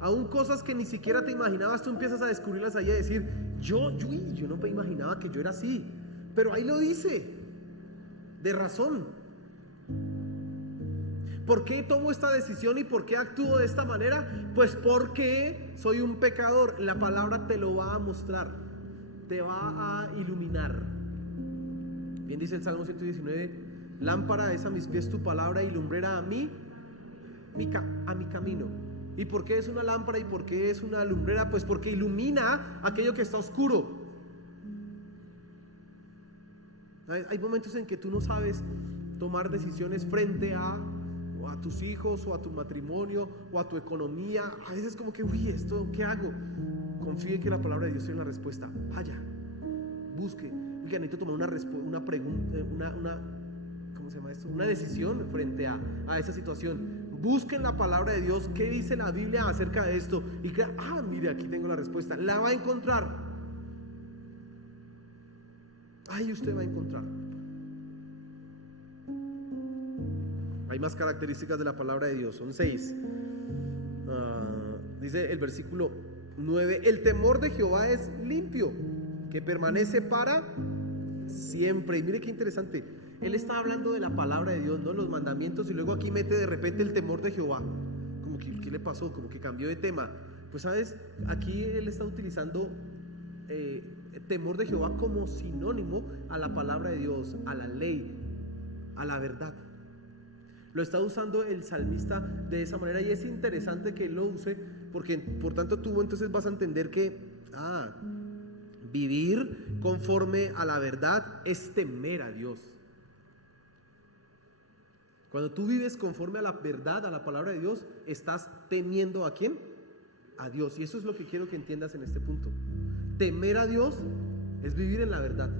Aún cosas que ni siquiera te imaginabas, tú empiezas a descubrirlas ahí, a decir: yo no me imaginaba que yo era así, pero ahí lo dice, de razón. ¿Por qué tomo esta decisión y por qué actúo de esta manera? Pues porque soy un pecador. La palabra te lo va a mostrar, te va a iluminar. Bien dice el Salmo 119: lámpara es a mis pies tu palabra y lumbrera a mi camino. ¿Y por qué es una lámpara y por qué es una lumbrera? Pues porque ilumina aquello que está oscuro. Hay momentos en que tú no sabes tomar decisiones frente a tus hijos, o a tu matrimonio, o a tu economía. A veces como que, ¿esto qué hago? Confíe que la palabra de Dios tiene la respuesta. Vaya, busque. Oiga, necesito tomar una pregunta, se llama esto? Una decisión frente a esa situación. Busquen la palabra de Dios, qué dice la Biblia acerca de esto, y crea, mire, aquí tengo la respuesta, la va a encontrar. Ahí usted va a encontrar. Hay más características de la palabra de Dios, son 6. Dice el versículo 9: el temor de Jehová es limpio, que permanece para siempre. Y mire qué interesante, él está hablando de la palabra de Dios, ¿no? Los mandamientos, y luego aquí mete de repente el temor de Jehová. Como que, ¿qué le pasó? Como que cambió de tema. Pues sabes, aquí él está utilizando temor de Jehová como sinónimo a la palabra de Dios, a la ley, a la verdad. Lo está usando el salmista de esa manera, y es interesante que él lo use, porque por tanto tú entonces vas a entender que vivir conforme a la verdad es temer a Dios. Cuando tú vives conforme a la verdad, a la palabra de Dios, estás temiendo ¿a quién? A Dios. Y eso es lo que quiero que entiendas en este punto. Temer a Dios es vivir en la verdad.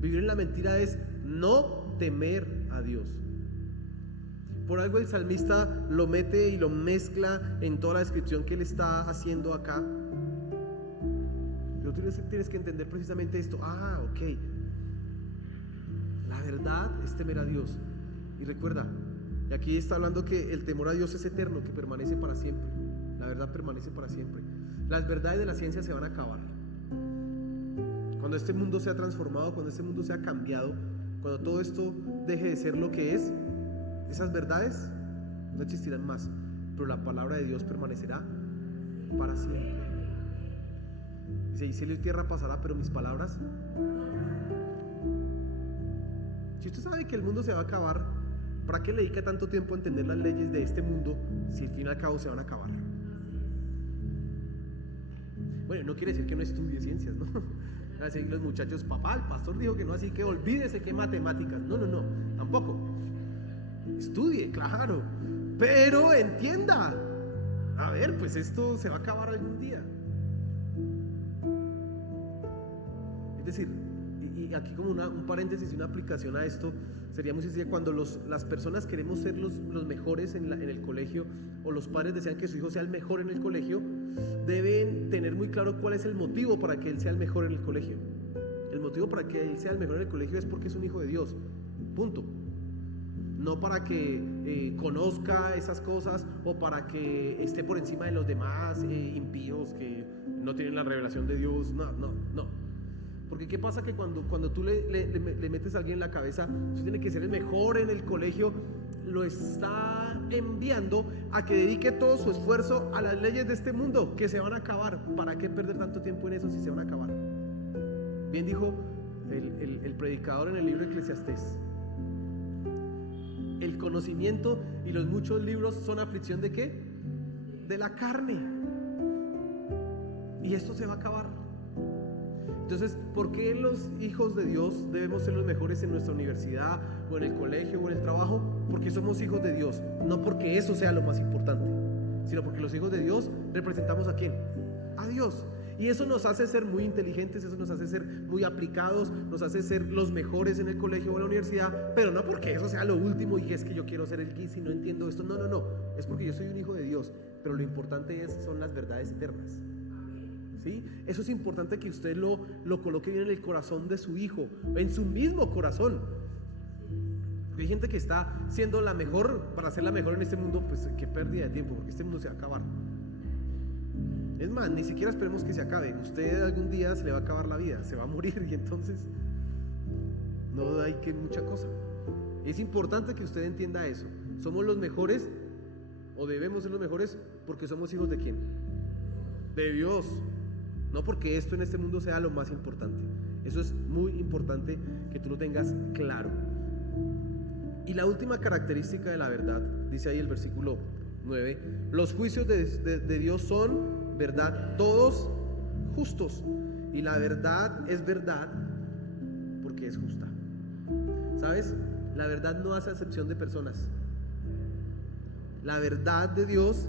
Vivir en la mentira es no temer a Dios. Por algo el salmista lo mete y lo mezcla en toda la descripción que él está haciendo acá. Pero tú tienes que entender precisamente esto. Ok. La verdad es temer a Dios. Y recuerda, y aquí está hablando que el temor a Dios es eterno, que permanece para siempre. La verdad permanece para siempre. Las verdades de la ciencia se van a acabar. Cuando este mundo sea transformado, cuando este mundo sea cambiado, cuando todo esto deje de ser lo que es, esas verdades no existirán más, pero la palabra de Dios permanecerá para siempre. Dice, y cielo y tierra pasará, pero mis palabras. Si usted sabe que el mundo se va a acabar, ¿para qué le dedica tanto tiempo a entender las leyes de este mundo si al fin y al cabo se van a acabar? Bueno, no quiere decir que no estudie ciencias, ¿no? Así los muchachos, papá, el pastor dijo que no, así que olvídese que matemáticas. No, tampoco. Estudie, claro, pero entienda. A ver, pues esto se va a acabar algún día. Es decir, y aquí como un paréntesis y una aplicación a esto, sería muy sencilla. Cuando las personas queremos ser los mejores en el colegio, o los padres desean que su hijo sea el mejor en el colegio, deben tener muy claro cuál es el motivo para que él sea el mejor en el colegio. El motivo para que él sea el mejor en el colegio es porque es un hijo de Dios, punto. No para que conozca esas cosas, o para que esté por encima de los demás impíos que no tienen la revelación de Dios. No. Porque ¿qué pasa? Que cuando tú le metes a alguien en la cabeza, usted tiene que ser el mejor en el colegio, lo está enviando a que dedique todo su esfuerzo a las leyes de este mundo, que se van a acabar. ¿Para qué perder tanto tiempo en eso si se van a acabar? Bien dijo el predicador en el libro de Eclesiastés: el conocimiento y los muchos libros son aflicción ¿de qué? De la carne. Y esto se va a acabar. Entonces, ¿por qué los hijos de Dios debemos ser los mejores en nuestra universidad, o en el colegio, o en el trabajo? Porque somos hijos de Dios, no porque eso sea lo más importante, sino porque los hijos de Dios representamos ¿a quién? A Dios. Y eso nos hace ser muy inteligentes, eso nos hace ser muy aplicados, nos hace ser los mejores en el colegio o en la universidad, pero no porque eso sea lo último y es que yo quiero ser el guis y no entiendo esto. No, es porque yo soy un hijo de Dios, pero lo importante son las verdades eternas. ¿Sí? Eso es importante que usted lo coloque bien en el corazón de su hijo, en su mismo corazón. Hay gente que está siendo la mejor para ser la mejor en este mundo, pues qué pérdida de tiempo, porque este mundo se va a acabar. Es más, ni siquiera esperemos que se acabe. Usted algún día se le va a acabar la vida, se va a morir, y entonces no hay que mucha cosa. Es importante que usted entienda eso. Somos los mejores, o debemos ser los mejores, porque somos hijos de ¿quién? De Dios. No porque esto en este mundo sea lo más importante. Eso es muy importante que tú lo tengas claro. Y la última característica de la verdad, dice ahí el versículo 9: los juicios de Dios son verdad, todos justos. Y la verdad es verdad porque es justa. ¿Sabes? La verdad no hace acepción de personas. La verdad de Dios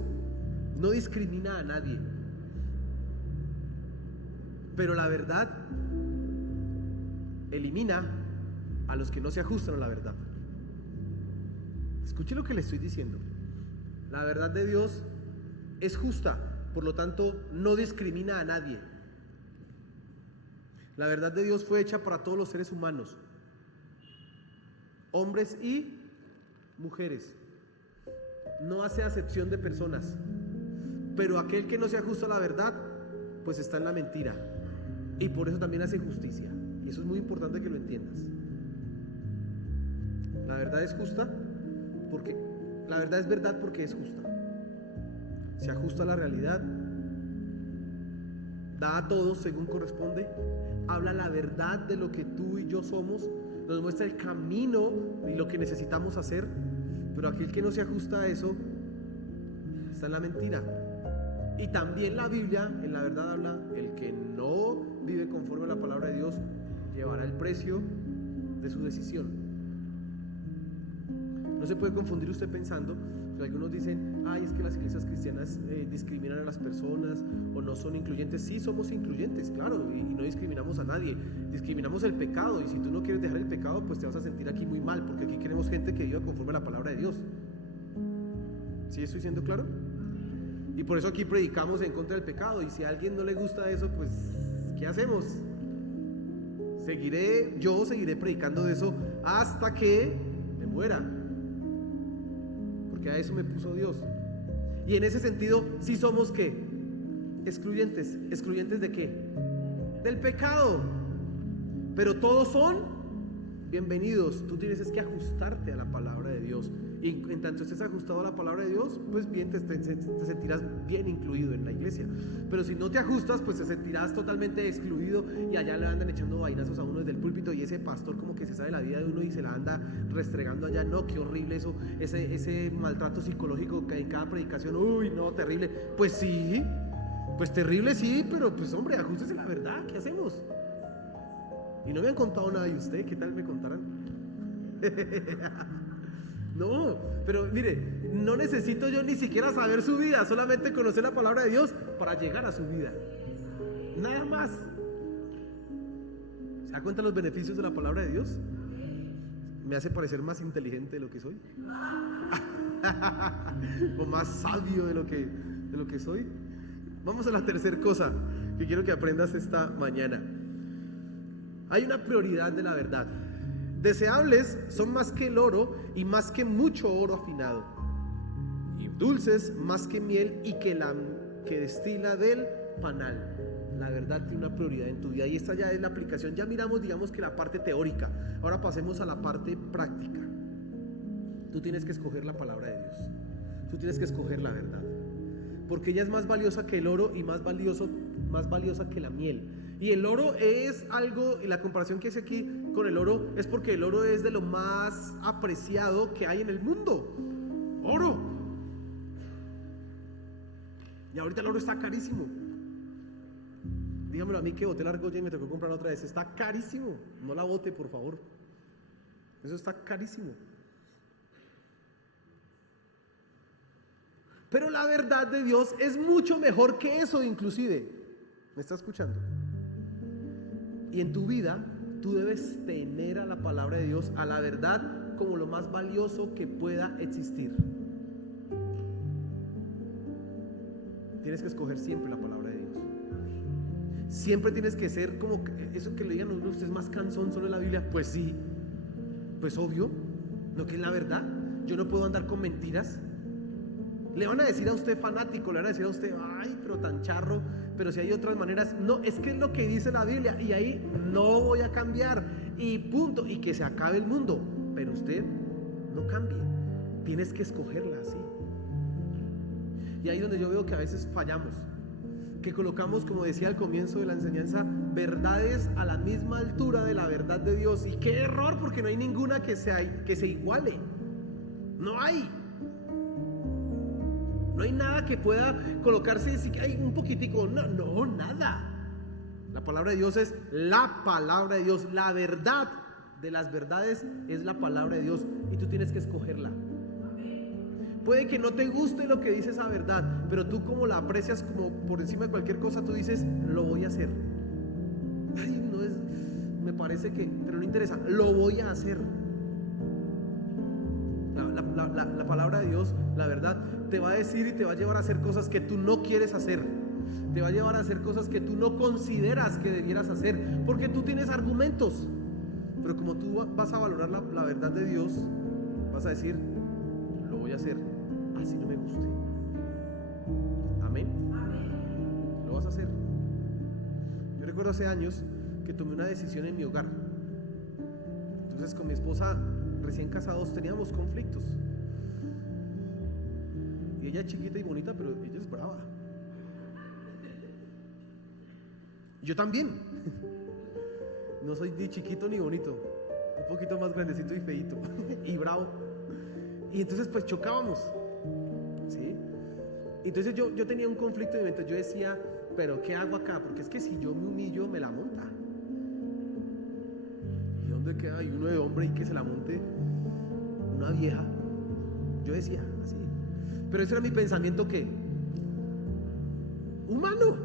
no discrimina a nadie. Pero la verdad elimina a los que no se ajustan a la verdad. Escuche lo que le estoy diciendo. La verdad de Dios es justa, por lo tanto no discrimina a nadie. La verdad de Dios fue hecha para todos los seres humanos, hombres y mujeres. No hace acepción de personas. Pero aquel que no se ajusta a la verdad, pues está en la mentira. Y por eso también hace justicia. Y eso es muy importante que lo entiendas. La verdad es justa porque la verdad es verdad porque es justa. Se ajusta a la realidad, da a todos según corresponde, habla la verdad de lo que tú y yo somos, nos muestra el camino y lo que necesitamos hacer. Pero aquel que no se ajusta a eso está en la mentira. Y también la Biblia en la verdad habla: el que no vive conforme a la palabra de Dios llevará el precio de su decisión. No se puede confundir usted pensando que algunos dicen: ay, es que las iglesias cristianas discriminan a las personas o no son incluyentes. Sí, somos incluyentes, claro, y no discriminamos a nadie, discriminamos el pecado. Y si tú no quieres dejar el pecado, pues te vas a sentir aquí muy mal, porque aquí queremos gente que viva conforme a la palabra de Dios. ¿Sí estoy siendo claro? Y por eso aquí predicamos en contra del pecado. Y si a alguien no le gusta eso, pues ¿qué hacemos? Yo seguiré predicando de eso hasta que me muera, porque a eso me puso Dios. Y en ese sentido, sí somos ¿qué? Excluyentes. ¿Excluyentes de qué? Del pecado. Pero todos son bienvenidos. Tú tienes que ajustarte a la palabra de Dios. Y en tanto estés ajustado a la palabra de Dios, pues bien, te sentirás bien incluido en la iglesia. Pero si no te ajustas, pues te sentirás totalmente excluido, y allá le andan echando vainazos a uno desde el púlpito, y ese pastor como que se sabe la vida de uno y se la anda restregando allá. No, qué horrible eso, ese maltrato psicológico que en cada predicación. Uy, no, terrible. Pues sí, pues terrible sí, pero pues hombre, ajústese a la verdad. ¿Qué hacemos? Y no me han contado nada de usted. ¿Qué tal me contaran? No, pero mire, no necesito yo ni siquiera saber su vida, solamente conocer la palabra de Dios para llegar a su vida. Nada más. ¿Se da cuenta los beneficios de la palabra de Dios? Me hace parecer más inteligente de lo que soy. O más sabio de lo que soy. Vamos a la tercera cosa que quiero que aprendas esta mañana. Hay una prioridad de la verdad. Deseables son más que el oro y más que mucho oro afinado, y dulces más que miel y que destila del panal. La verdad tiene una prioridad en tu vida, y esta ya es la aplicación. Ya miramos, digamos que la parte teórica. Ahora pasemos a la parte práctica. Tú tienes que escoger la palabra de Dios. Tú tienes que escoger la verdad, porque ella es más valiosa que el oro y más valiosa que la miel. Y el oro es algo, y la comparación que hace aquí con el oro es porque el oro es de lo más apreciado que hay en el mundo. Oro. Y ahorita el oro está carísimo. Dígamelo a mí que boté la argolla y me tocó comprar otra vez. Está carísimo. No la bote, por favor. Eso está carísimo. Pero la verdad de Dios es mucho mejor que eso, inclusive. ¿Me está escuchando? Y en tu vida tú debes tener a la palabra de Dios, a la verdad, como lo más valioso que pueda existir. Tienes que escoger siempre la palabra de Dios. Siempre tienes que ser como eso que le digan: usted es más cansón solo en la Biblia. Pues sí, pues obvio, no, que es la verdad. Yo no puedo andar con mentiras. Le van a decir a usted fanático, le van a decir a usted: ay, pero tan charro. Pero si hay otras maneras. No, es que es lo que dice la Biblia, y ahí no voy a cambiar, y punto, y que se acabe el mundo. Pero usted no cambie. Tienes que escogerla así. Y ahí es donde yo veo que a veces fallamos, que colocamos, como decía al comienzo de la enseñanza, verdades a la misma altura de la verdad de Dios. Y qué error, porque no hay ninguna que se iguale. No hay. No hay nada que pueda colocarse si hay un poquitico. No, nada. La palabra de Dios es la palabra de Dios. La verdad de las verdades es la palabra de Dios, y tú tienes que escogerla. Puede que no te guste lo que dice esa verdad, pero tú, como la aprecias como por encima de cualquier cosa, tú dices: lo voy a hacer. Ay, parece que, pero no interesa, lo voy a hacer. La palabra de Dios, la verdad, te va a decir y te va a llevar a hacer cosas que tú no quieres hacer. Te va a llevar a hacer cosas que tú no consideras que debieras hacer, porque tú tienes argumentos. Pero como tú vas a valorar la verdad de Dios, vas a decir, lo voy a hacer, así no me guste. Amén. Lo vas a hacer. Yo recuerdo hace años que tomé una decisión en mi hogar. Entonces con mi esposa, recién casados, teníamos conflictos. Y ella es chiquita y bonita, pero ella es brava. Yo también. No soy ni chiquito ni bonito, un poquito más grandecito y feíto y bravo. Y entonces pues chocábamos, ¿sí? Entonces yo tenía un conflicto de mente. Yo decía, pero ¿qué hago acá? Porque es que si yo me humillo, me la monta. ¿Y dónde queda ahí uno de hombre y que se la monte una vieja? Yo decía así. Pero ese era mi pensamiento, ¿qué? Humano.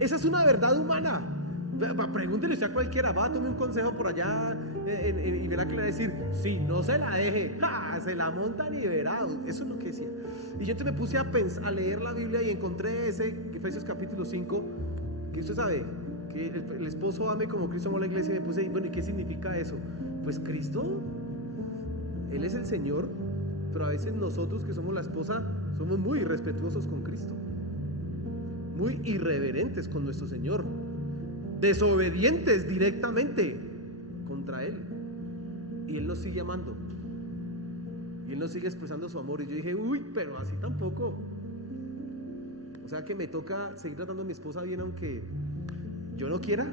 Esa es una verdad humana. Pregúntele usted a cualquiera, va, tome un consejo por allá y verá que le va a decir, sí, no se la deje, ¡ja! Se la montan y verá. Eso es lo que decía. Y yo entonces me puse a leer la Biblia y encontré ese Efesios capítulo 5, que usted sabe, que el esposo ame como Cristo amó a la iglesia. Y me puse, bueno, ¿y qué significa eso? Pues Cristo, Él es el Señor, pero a veces nosotros que somos la esposa somos muy irrespetuosos con Cristo, muy irreverentes con nuestro Señor, desobedientes directamente contra Él. Y Él nos sigue amando y Él nos sigue expresando su amor. Y yo dije, uy, pero así tampoco. O sea que me toca seguir tratando a mi esposa bien, aunque yo no quiera,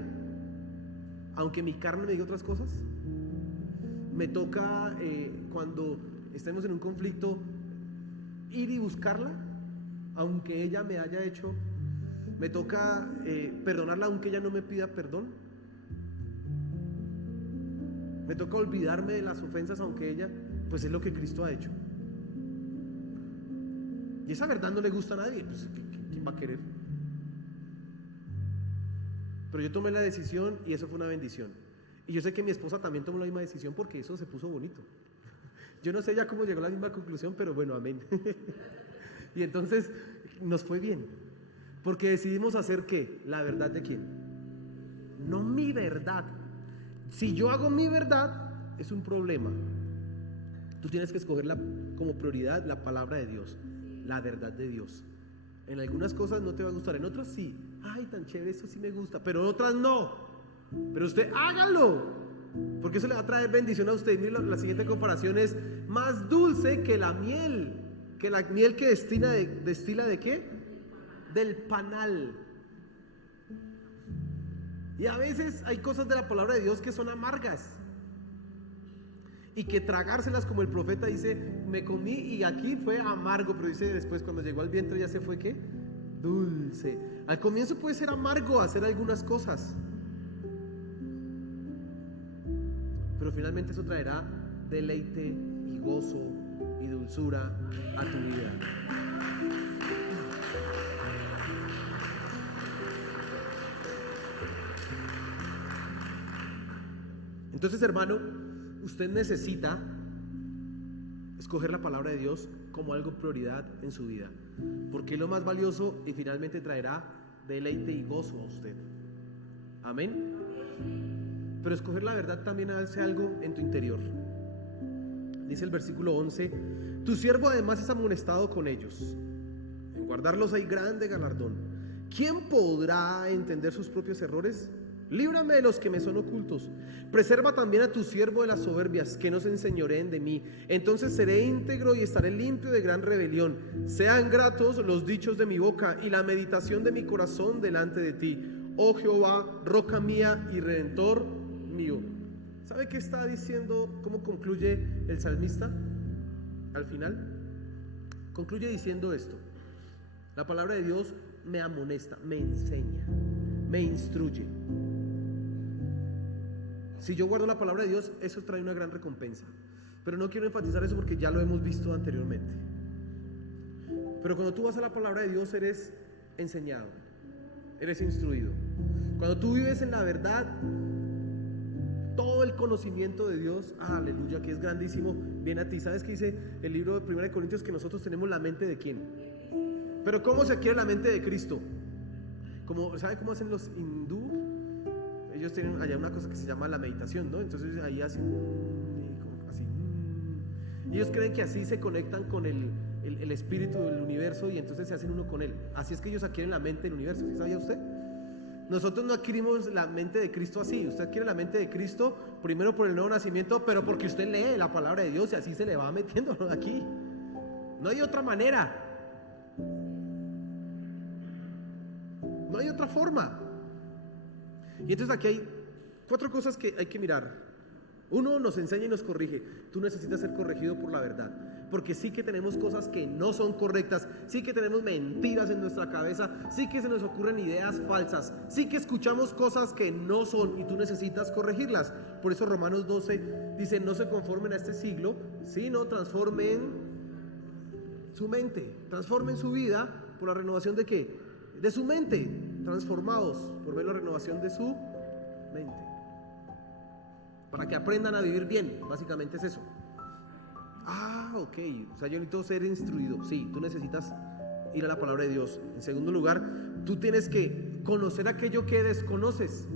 aunque mi carne me diga otras cosas. Me toca cuando estemos en un conflicto ir y buscarla, aunque ella me haya hecho. Me toca perdonarla aunque ella no me pida perdón. Me toca olvidarme de las ofensas aunque ella, pues es lo que Cristo ha hecho. Y esa verdad no le gusta a nadie, pues ¿quién va a querer? Pero yo tomé la decisión y eso fue una bendición. Y yo sé que mi esposa también tomó la misma decisión porque eso se puso bonito. Yo no sé ya cómo llegó a la misma conclusión, pero bueno, amén. Y entonces nos fue bien. Porque decidimos hacer ¿qué? La verdad de quién. No mi verdad. Si yo hago mi verdad, es un problema. Tú tienes que escoger como prioridad la palabra de Dios, la verdad de Dios. En algunas cosas no te va a gustar, en otras sí. Ay, tan chévere, eso sí me gusta, pero en otras no. Pero usted hágalo, porque eso le va a traer bendición a usted. Mire, la siguiente comparación es más dulce que la miel que destila ¿de qué? Del panal. Y a veces hay cosas de la palabra de Dios que son amargas y que tragárselas, como el profeta dice, me comí y aquí fue amargo, pero dice después cuando llegó al vientre ya se fue ¿qué? Dulce. Al comienzo puede ser amargo hacer algunas cosas, pero finalmente eso traerá deleite y gozo y dulzura a tu vida. Entonces, hermano, usted necesita escoger la palabra de Dios como algo prioridad en su vida, porque es lo más valioso y finalmente traerá deleite y gozo a usted. Amén. Pero escoger la verdad también hace algo en tu interior. Dice el versículo 11: tu siervo además es amonestado con ellos, en guardarlos hay grande galardón. ¿Quién podrá entender sus propios errores? Líbrame de los que me son ocultos. Preserva también a tu siervo de las soberbias, que no se enseñoreen de mí. Entonces seré íntegro y estaré limpio de gran rebelión. Sean gratos los dichos de mi boca y la meditación de mi corazón delante de ti, oh Jehová, roca mía y redentor mío. ¿Sabe qué está diciendo? ¿Cómo concluye el salmista al final? Concluye diciendo esto: la palabra de Dios me amonesta, me enseña, me instruye. Si yo guardo la palabra de Dios, eso trae una gran recompensa. Pero no quiero enfatizar eso porque ya lo hemos visto anteriormente. Pero cuando tú vas a la palabra de Dios, eres enseñado, eres instruido. Cuando tú vives en la verdad, todo el conocimiento de Dios, aleluya, que es grandísimo, viene a ti. ¿Sabes qué dice el libro de 1 Corintios? Que nosotros tenemos la mente de ¿quién? Pero ¿cómo se adquiere la mente de Cristo? ¿Sabe cómo hacen los hindú? Ellos tienen allá una cosa que se llama la meditación, ¿no? Entonces ahí hacen así. Y ellos creen que así se conectan con el espíritu del universo y entonces se hacen uno con él. Así es que ellos adquieren la mente del universo. ¿Sí sabía usted? Nosotros no adquirimos la mente de Cristo así. Usted adquiere la mente de Cristo primero por el nuevo nacimiento, pero porque usted lee la palabra de Dios y así se le va metiendo aquí. No hay otra manera. No hay otra forma. Y entonces aquí hay 4 cosas que hay que mirar. 1, nos enseña y nos corrige. Tú necesitas ser corregido por la verdad. Porque sí que tenemos cosas que no son correctas, sí que tenemos mentiras en nuestra cabeza, sí que se nos ocurren ideas falsas, sí que escuchamos cosas que no son y tú necesitas corregirlas. Por eso Romanos 12 dice: no se conformen a este siglo, sino transformen su mente, transformen su vida por la renovación de ¿qué? De su mente, transformados por ver la renovación de su mente, para que aprendan a vivir bien. Básicamente es eso. Ok, o sea, yo necesito ser instruido. Sí, tú necesitas ir a la palabra de Dios. En segundo lugar, tú tienes que conocer aquello que desconoces,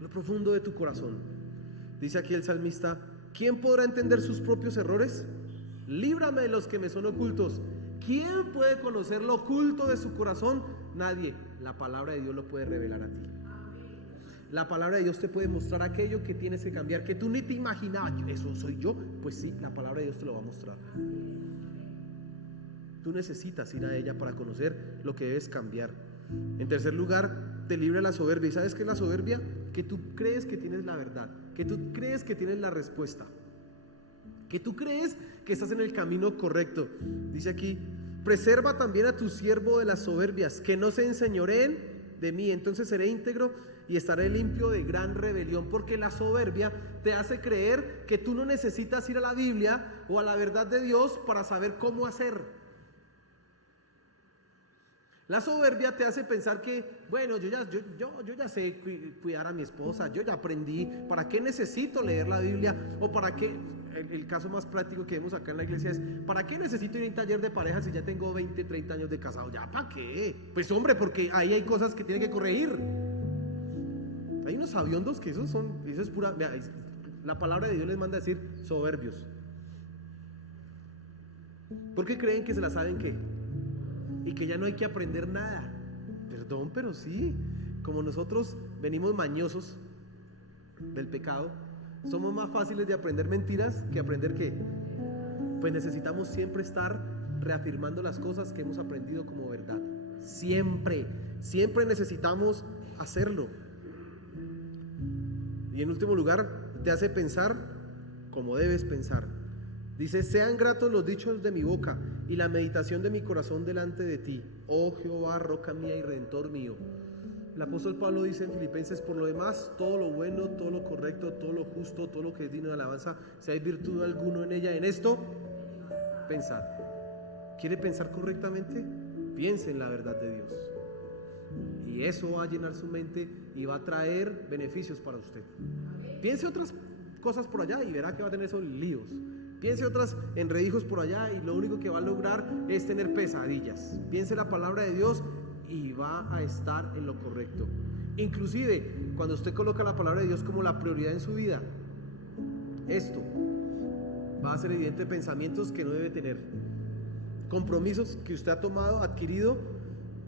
lo profundo de tu corazón. Dice aquí el salmista: ¿quién podrá entender sus propios errores? Líbrame de los que me son ocultos. ¿Quién puede conocer lo oculto de su corazón? Nadie. La palabra de Dios lo puede revelar a ti. La palabra de Dios te puede mostrar aquello que tienes que cambiar, que tú ni te imaginabas. ¿Eso soy yo? Pues sí, la palabra de Dios te lo va a mostrar. Tú necesitas ir a ella para conocer lo que debes cambiar. En tercer lugar, te libra la soberbia. ¿Y sabes qué es la soberbia? Que tú crees que tienes la verdad, que tú crees que tienes la respuesta, que tú crees que estás en el camino correcto. Dice aquí: preserva también a tu siervo de las soberbias, que no se enseñoreen de mí, entonces seré íntegro y estaré limpio de gran rebelión. Porque la soberbia te hace creer que tú no necesitas ir a la Biblia o a la verdad de Dios para saber cómo hacer. La soberbia te hace pensar que, bueno, yo ya sé cuidar a mi esposa, yo ya aprendí, ¿para qué necesito leer la Biblia? O para qué, el caso más práctico que vemos acá en la iglesia es: ¿para qué necesito ir a un taller de parejas si ya tengo 20, 30 años de casado? ¿Ya para qué? Pues hombre, porque ahí hay cosas que tienen que corregir. Hay unos sabiondos que eso es pura, vea, la palabra de Dios les manda a decir soberbios. ¿Por qué creen que se la saben qué? Y que ya no hay que aprender nada. Perdón, pero sí, como nosotros venimos mañosos del pecado, somos más fáciles de aprender mentiras que aprender qué. Pues necesitamos siempre estar reafirmando las cosas que hemos aprendido como verdad. Siempre necesitamos hacerlo. Y en último lugar, te hace pensar como debes pensar. Dice: sean gratos los dichos de mi boca y la meditación de mi corazón delante de ti, oh Jehová, roca mía y redentor mío. El apóstol Pablo dice en Filipenses: por lo demás, todo lo bueno, todo lo correcto, todo lo justo, todo lo que es digno de alabanza, si hay virtud alguno en ella, en esto pensad. ¿Quiere pensar correctamente? Piense en la verdad de Dios, y eso va a llenar su mente y va a traer beneficios para usted. Piense otras cosas por allá y verá que va a tener esos líos. Piense otras enredijos por allá y lo único que va a lograr es tener pesadillas. Piense la palabra de Dios y va a estar en lo correcto. Inclusive cuando usted coloca la palabra de Dios como la prioridad en su vida, esto va a hacer evidente pensamientos que no debe tener, compromisos que usted ha tomado, adquirido,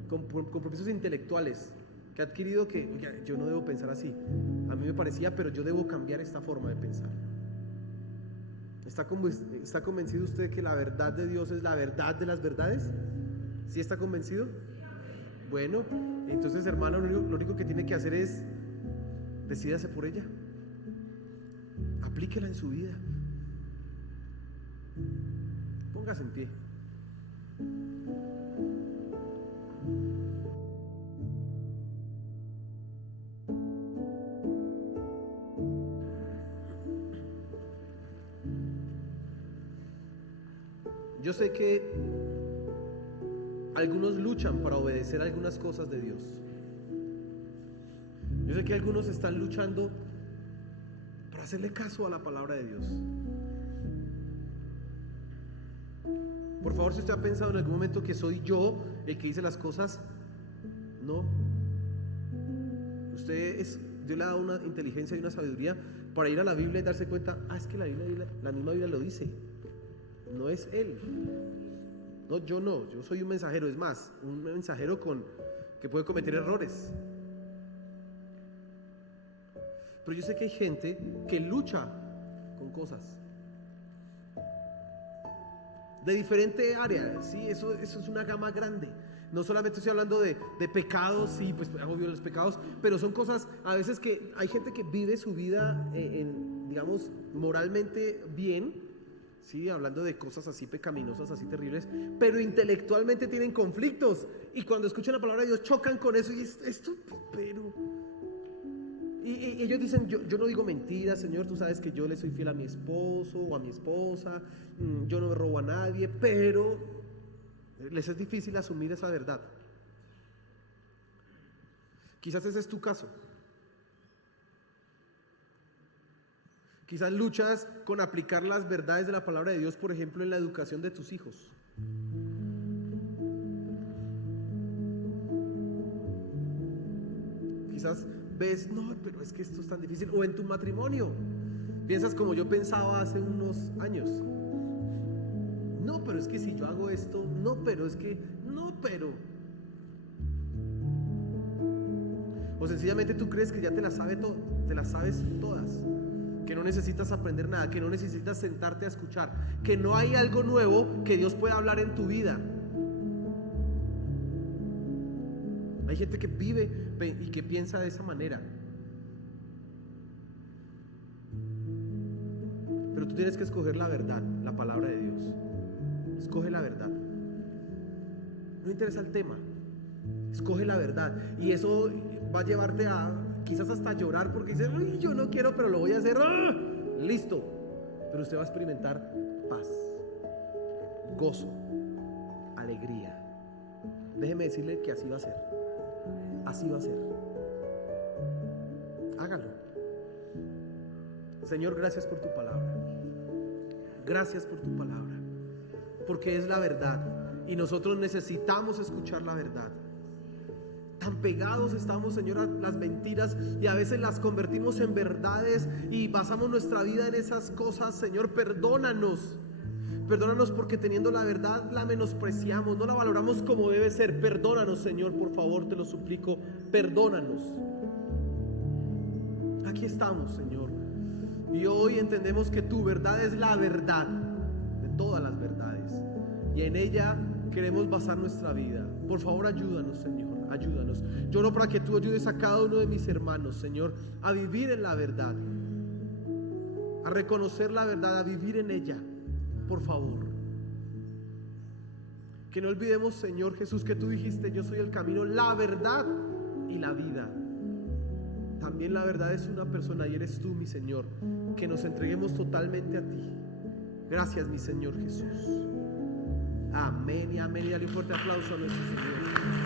compromisos intelectuales que ha adquirido, que yo no debo pensar así, a mí me parecía, pero yo debo cambiar esta forma de pensar. ¿Está convencido usted que la verdad de Dios es la verdad de las verdades? ¿Sí está convencido? Bueno, entonces, hermano, lo único que tiene que hacer es decídase por ella, aplíquela en su vida. Póngase en pie. Yo sé que algunos luchan para obedecer algunas cosas de Dios. Yo sé que algunos están luchando para hacerle caso a la palabra de Dios. Por favor, si usted ha pensado en algún momento que soy yo el que dice las cosas, no. Dios le ha dado una inteligencia y una sabiduría para ir a la Biblia y darse cuenta, es que la misma Biblia lo dice. No es Él. No, yo soy un mensajero, es más, un mensajero que puede cometer errores. Pero yo sé que hay gente que lucha con cosas de diferente área, ¿sí? Eso es una gama grande. No solamente estoy hablando de pecados, sí, pues obvio los pecados, pero son cosas a veces que hay gente que vive su vida digamos, moralmente bien, sí, hablando de cosas así pecaminosas, así terribles, pero intelectualmente tienen conflictos y cuando escuchan la palabra de Dios chocan con eso y esto, pero... Y ellos dicen, yo no digo mentiras, Señor, tú sabes que yo le soy fiel a mi esposo o a mi esposa, yo no me robo a nadie, pero les es difícil asumir esa verdad. Quizás ese es tu caso. Quizás luchas con aplicar las verdades de la palabra de Dios, por ejemplo, en la educación de tus hijos. Quizás ves, no, pero es que esto es tan difícil. O en tu matrimonio, piensas como yo pensaba hace unos años. No, pero es que si yo hago esto, no, pero es que, no, pero. O sencillamente tú crees que ya te las sabes todas, que no necesitas aprender nada, que no necesitas sentarte a escuchar, que no hay algo nuevo que Dios pueda hablar en tu vida. Hay gente que vive y que piensa de esa manera. Pero tú tienes que escoger la verdad, la palabra de Dios. Escoge la verdad. No interesa el tema. Escoge la verdad. Y eso va a llevarte a quizás hasta llorar porque dices, uy, yo no quiero, pero lo voy a hacer. ¡Ah! Listo. Pero usted va a experimentar paz, gozo, alegría. Déjeme decirle que así va a ser. Así va a ser. Hágalo. Señor, gracias por tu palabra. Gracias por tu palabra. Porque es la verdad. Y nosotros necesitamos escuchar la verdad. Tan pegados estamos, Señor, a las mentiras y a veces las convertimos en verdades y basamos nuestra vida en esas cosas. Señor, perdónanos. Perdónanos porque teniendo la verdad la menospreciamos, no la valoramos como debe ser. Perdónanos, Señor, por favor, te lo suplico. Perdónanos. Aquí estamos, Señor. Y hoy entendemos que tu verdad es la verdad de todas las verdades. Y en ella queremos basar nuestra vida. Por favor, ayúdanos, Señor. Ayúdanos. Yo oro para que tú ayudes a cada uno de mis hermanos, Señor, a vivir en la verdad, a reconocer la verdad, a vivir en ella. Por favor, que no olvidemos, Señor Jesús, que tú dijiste, yo soy el camino, la verdad y la vida. También la verdad es una persona y eres tú, mi Señor. Que nos entreguemos totalmente a ti. Gracias, mi Señor Jesús. Amén y amén. Y dale un fuerte aplauso a nuestro Señor.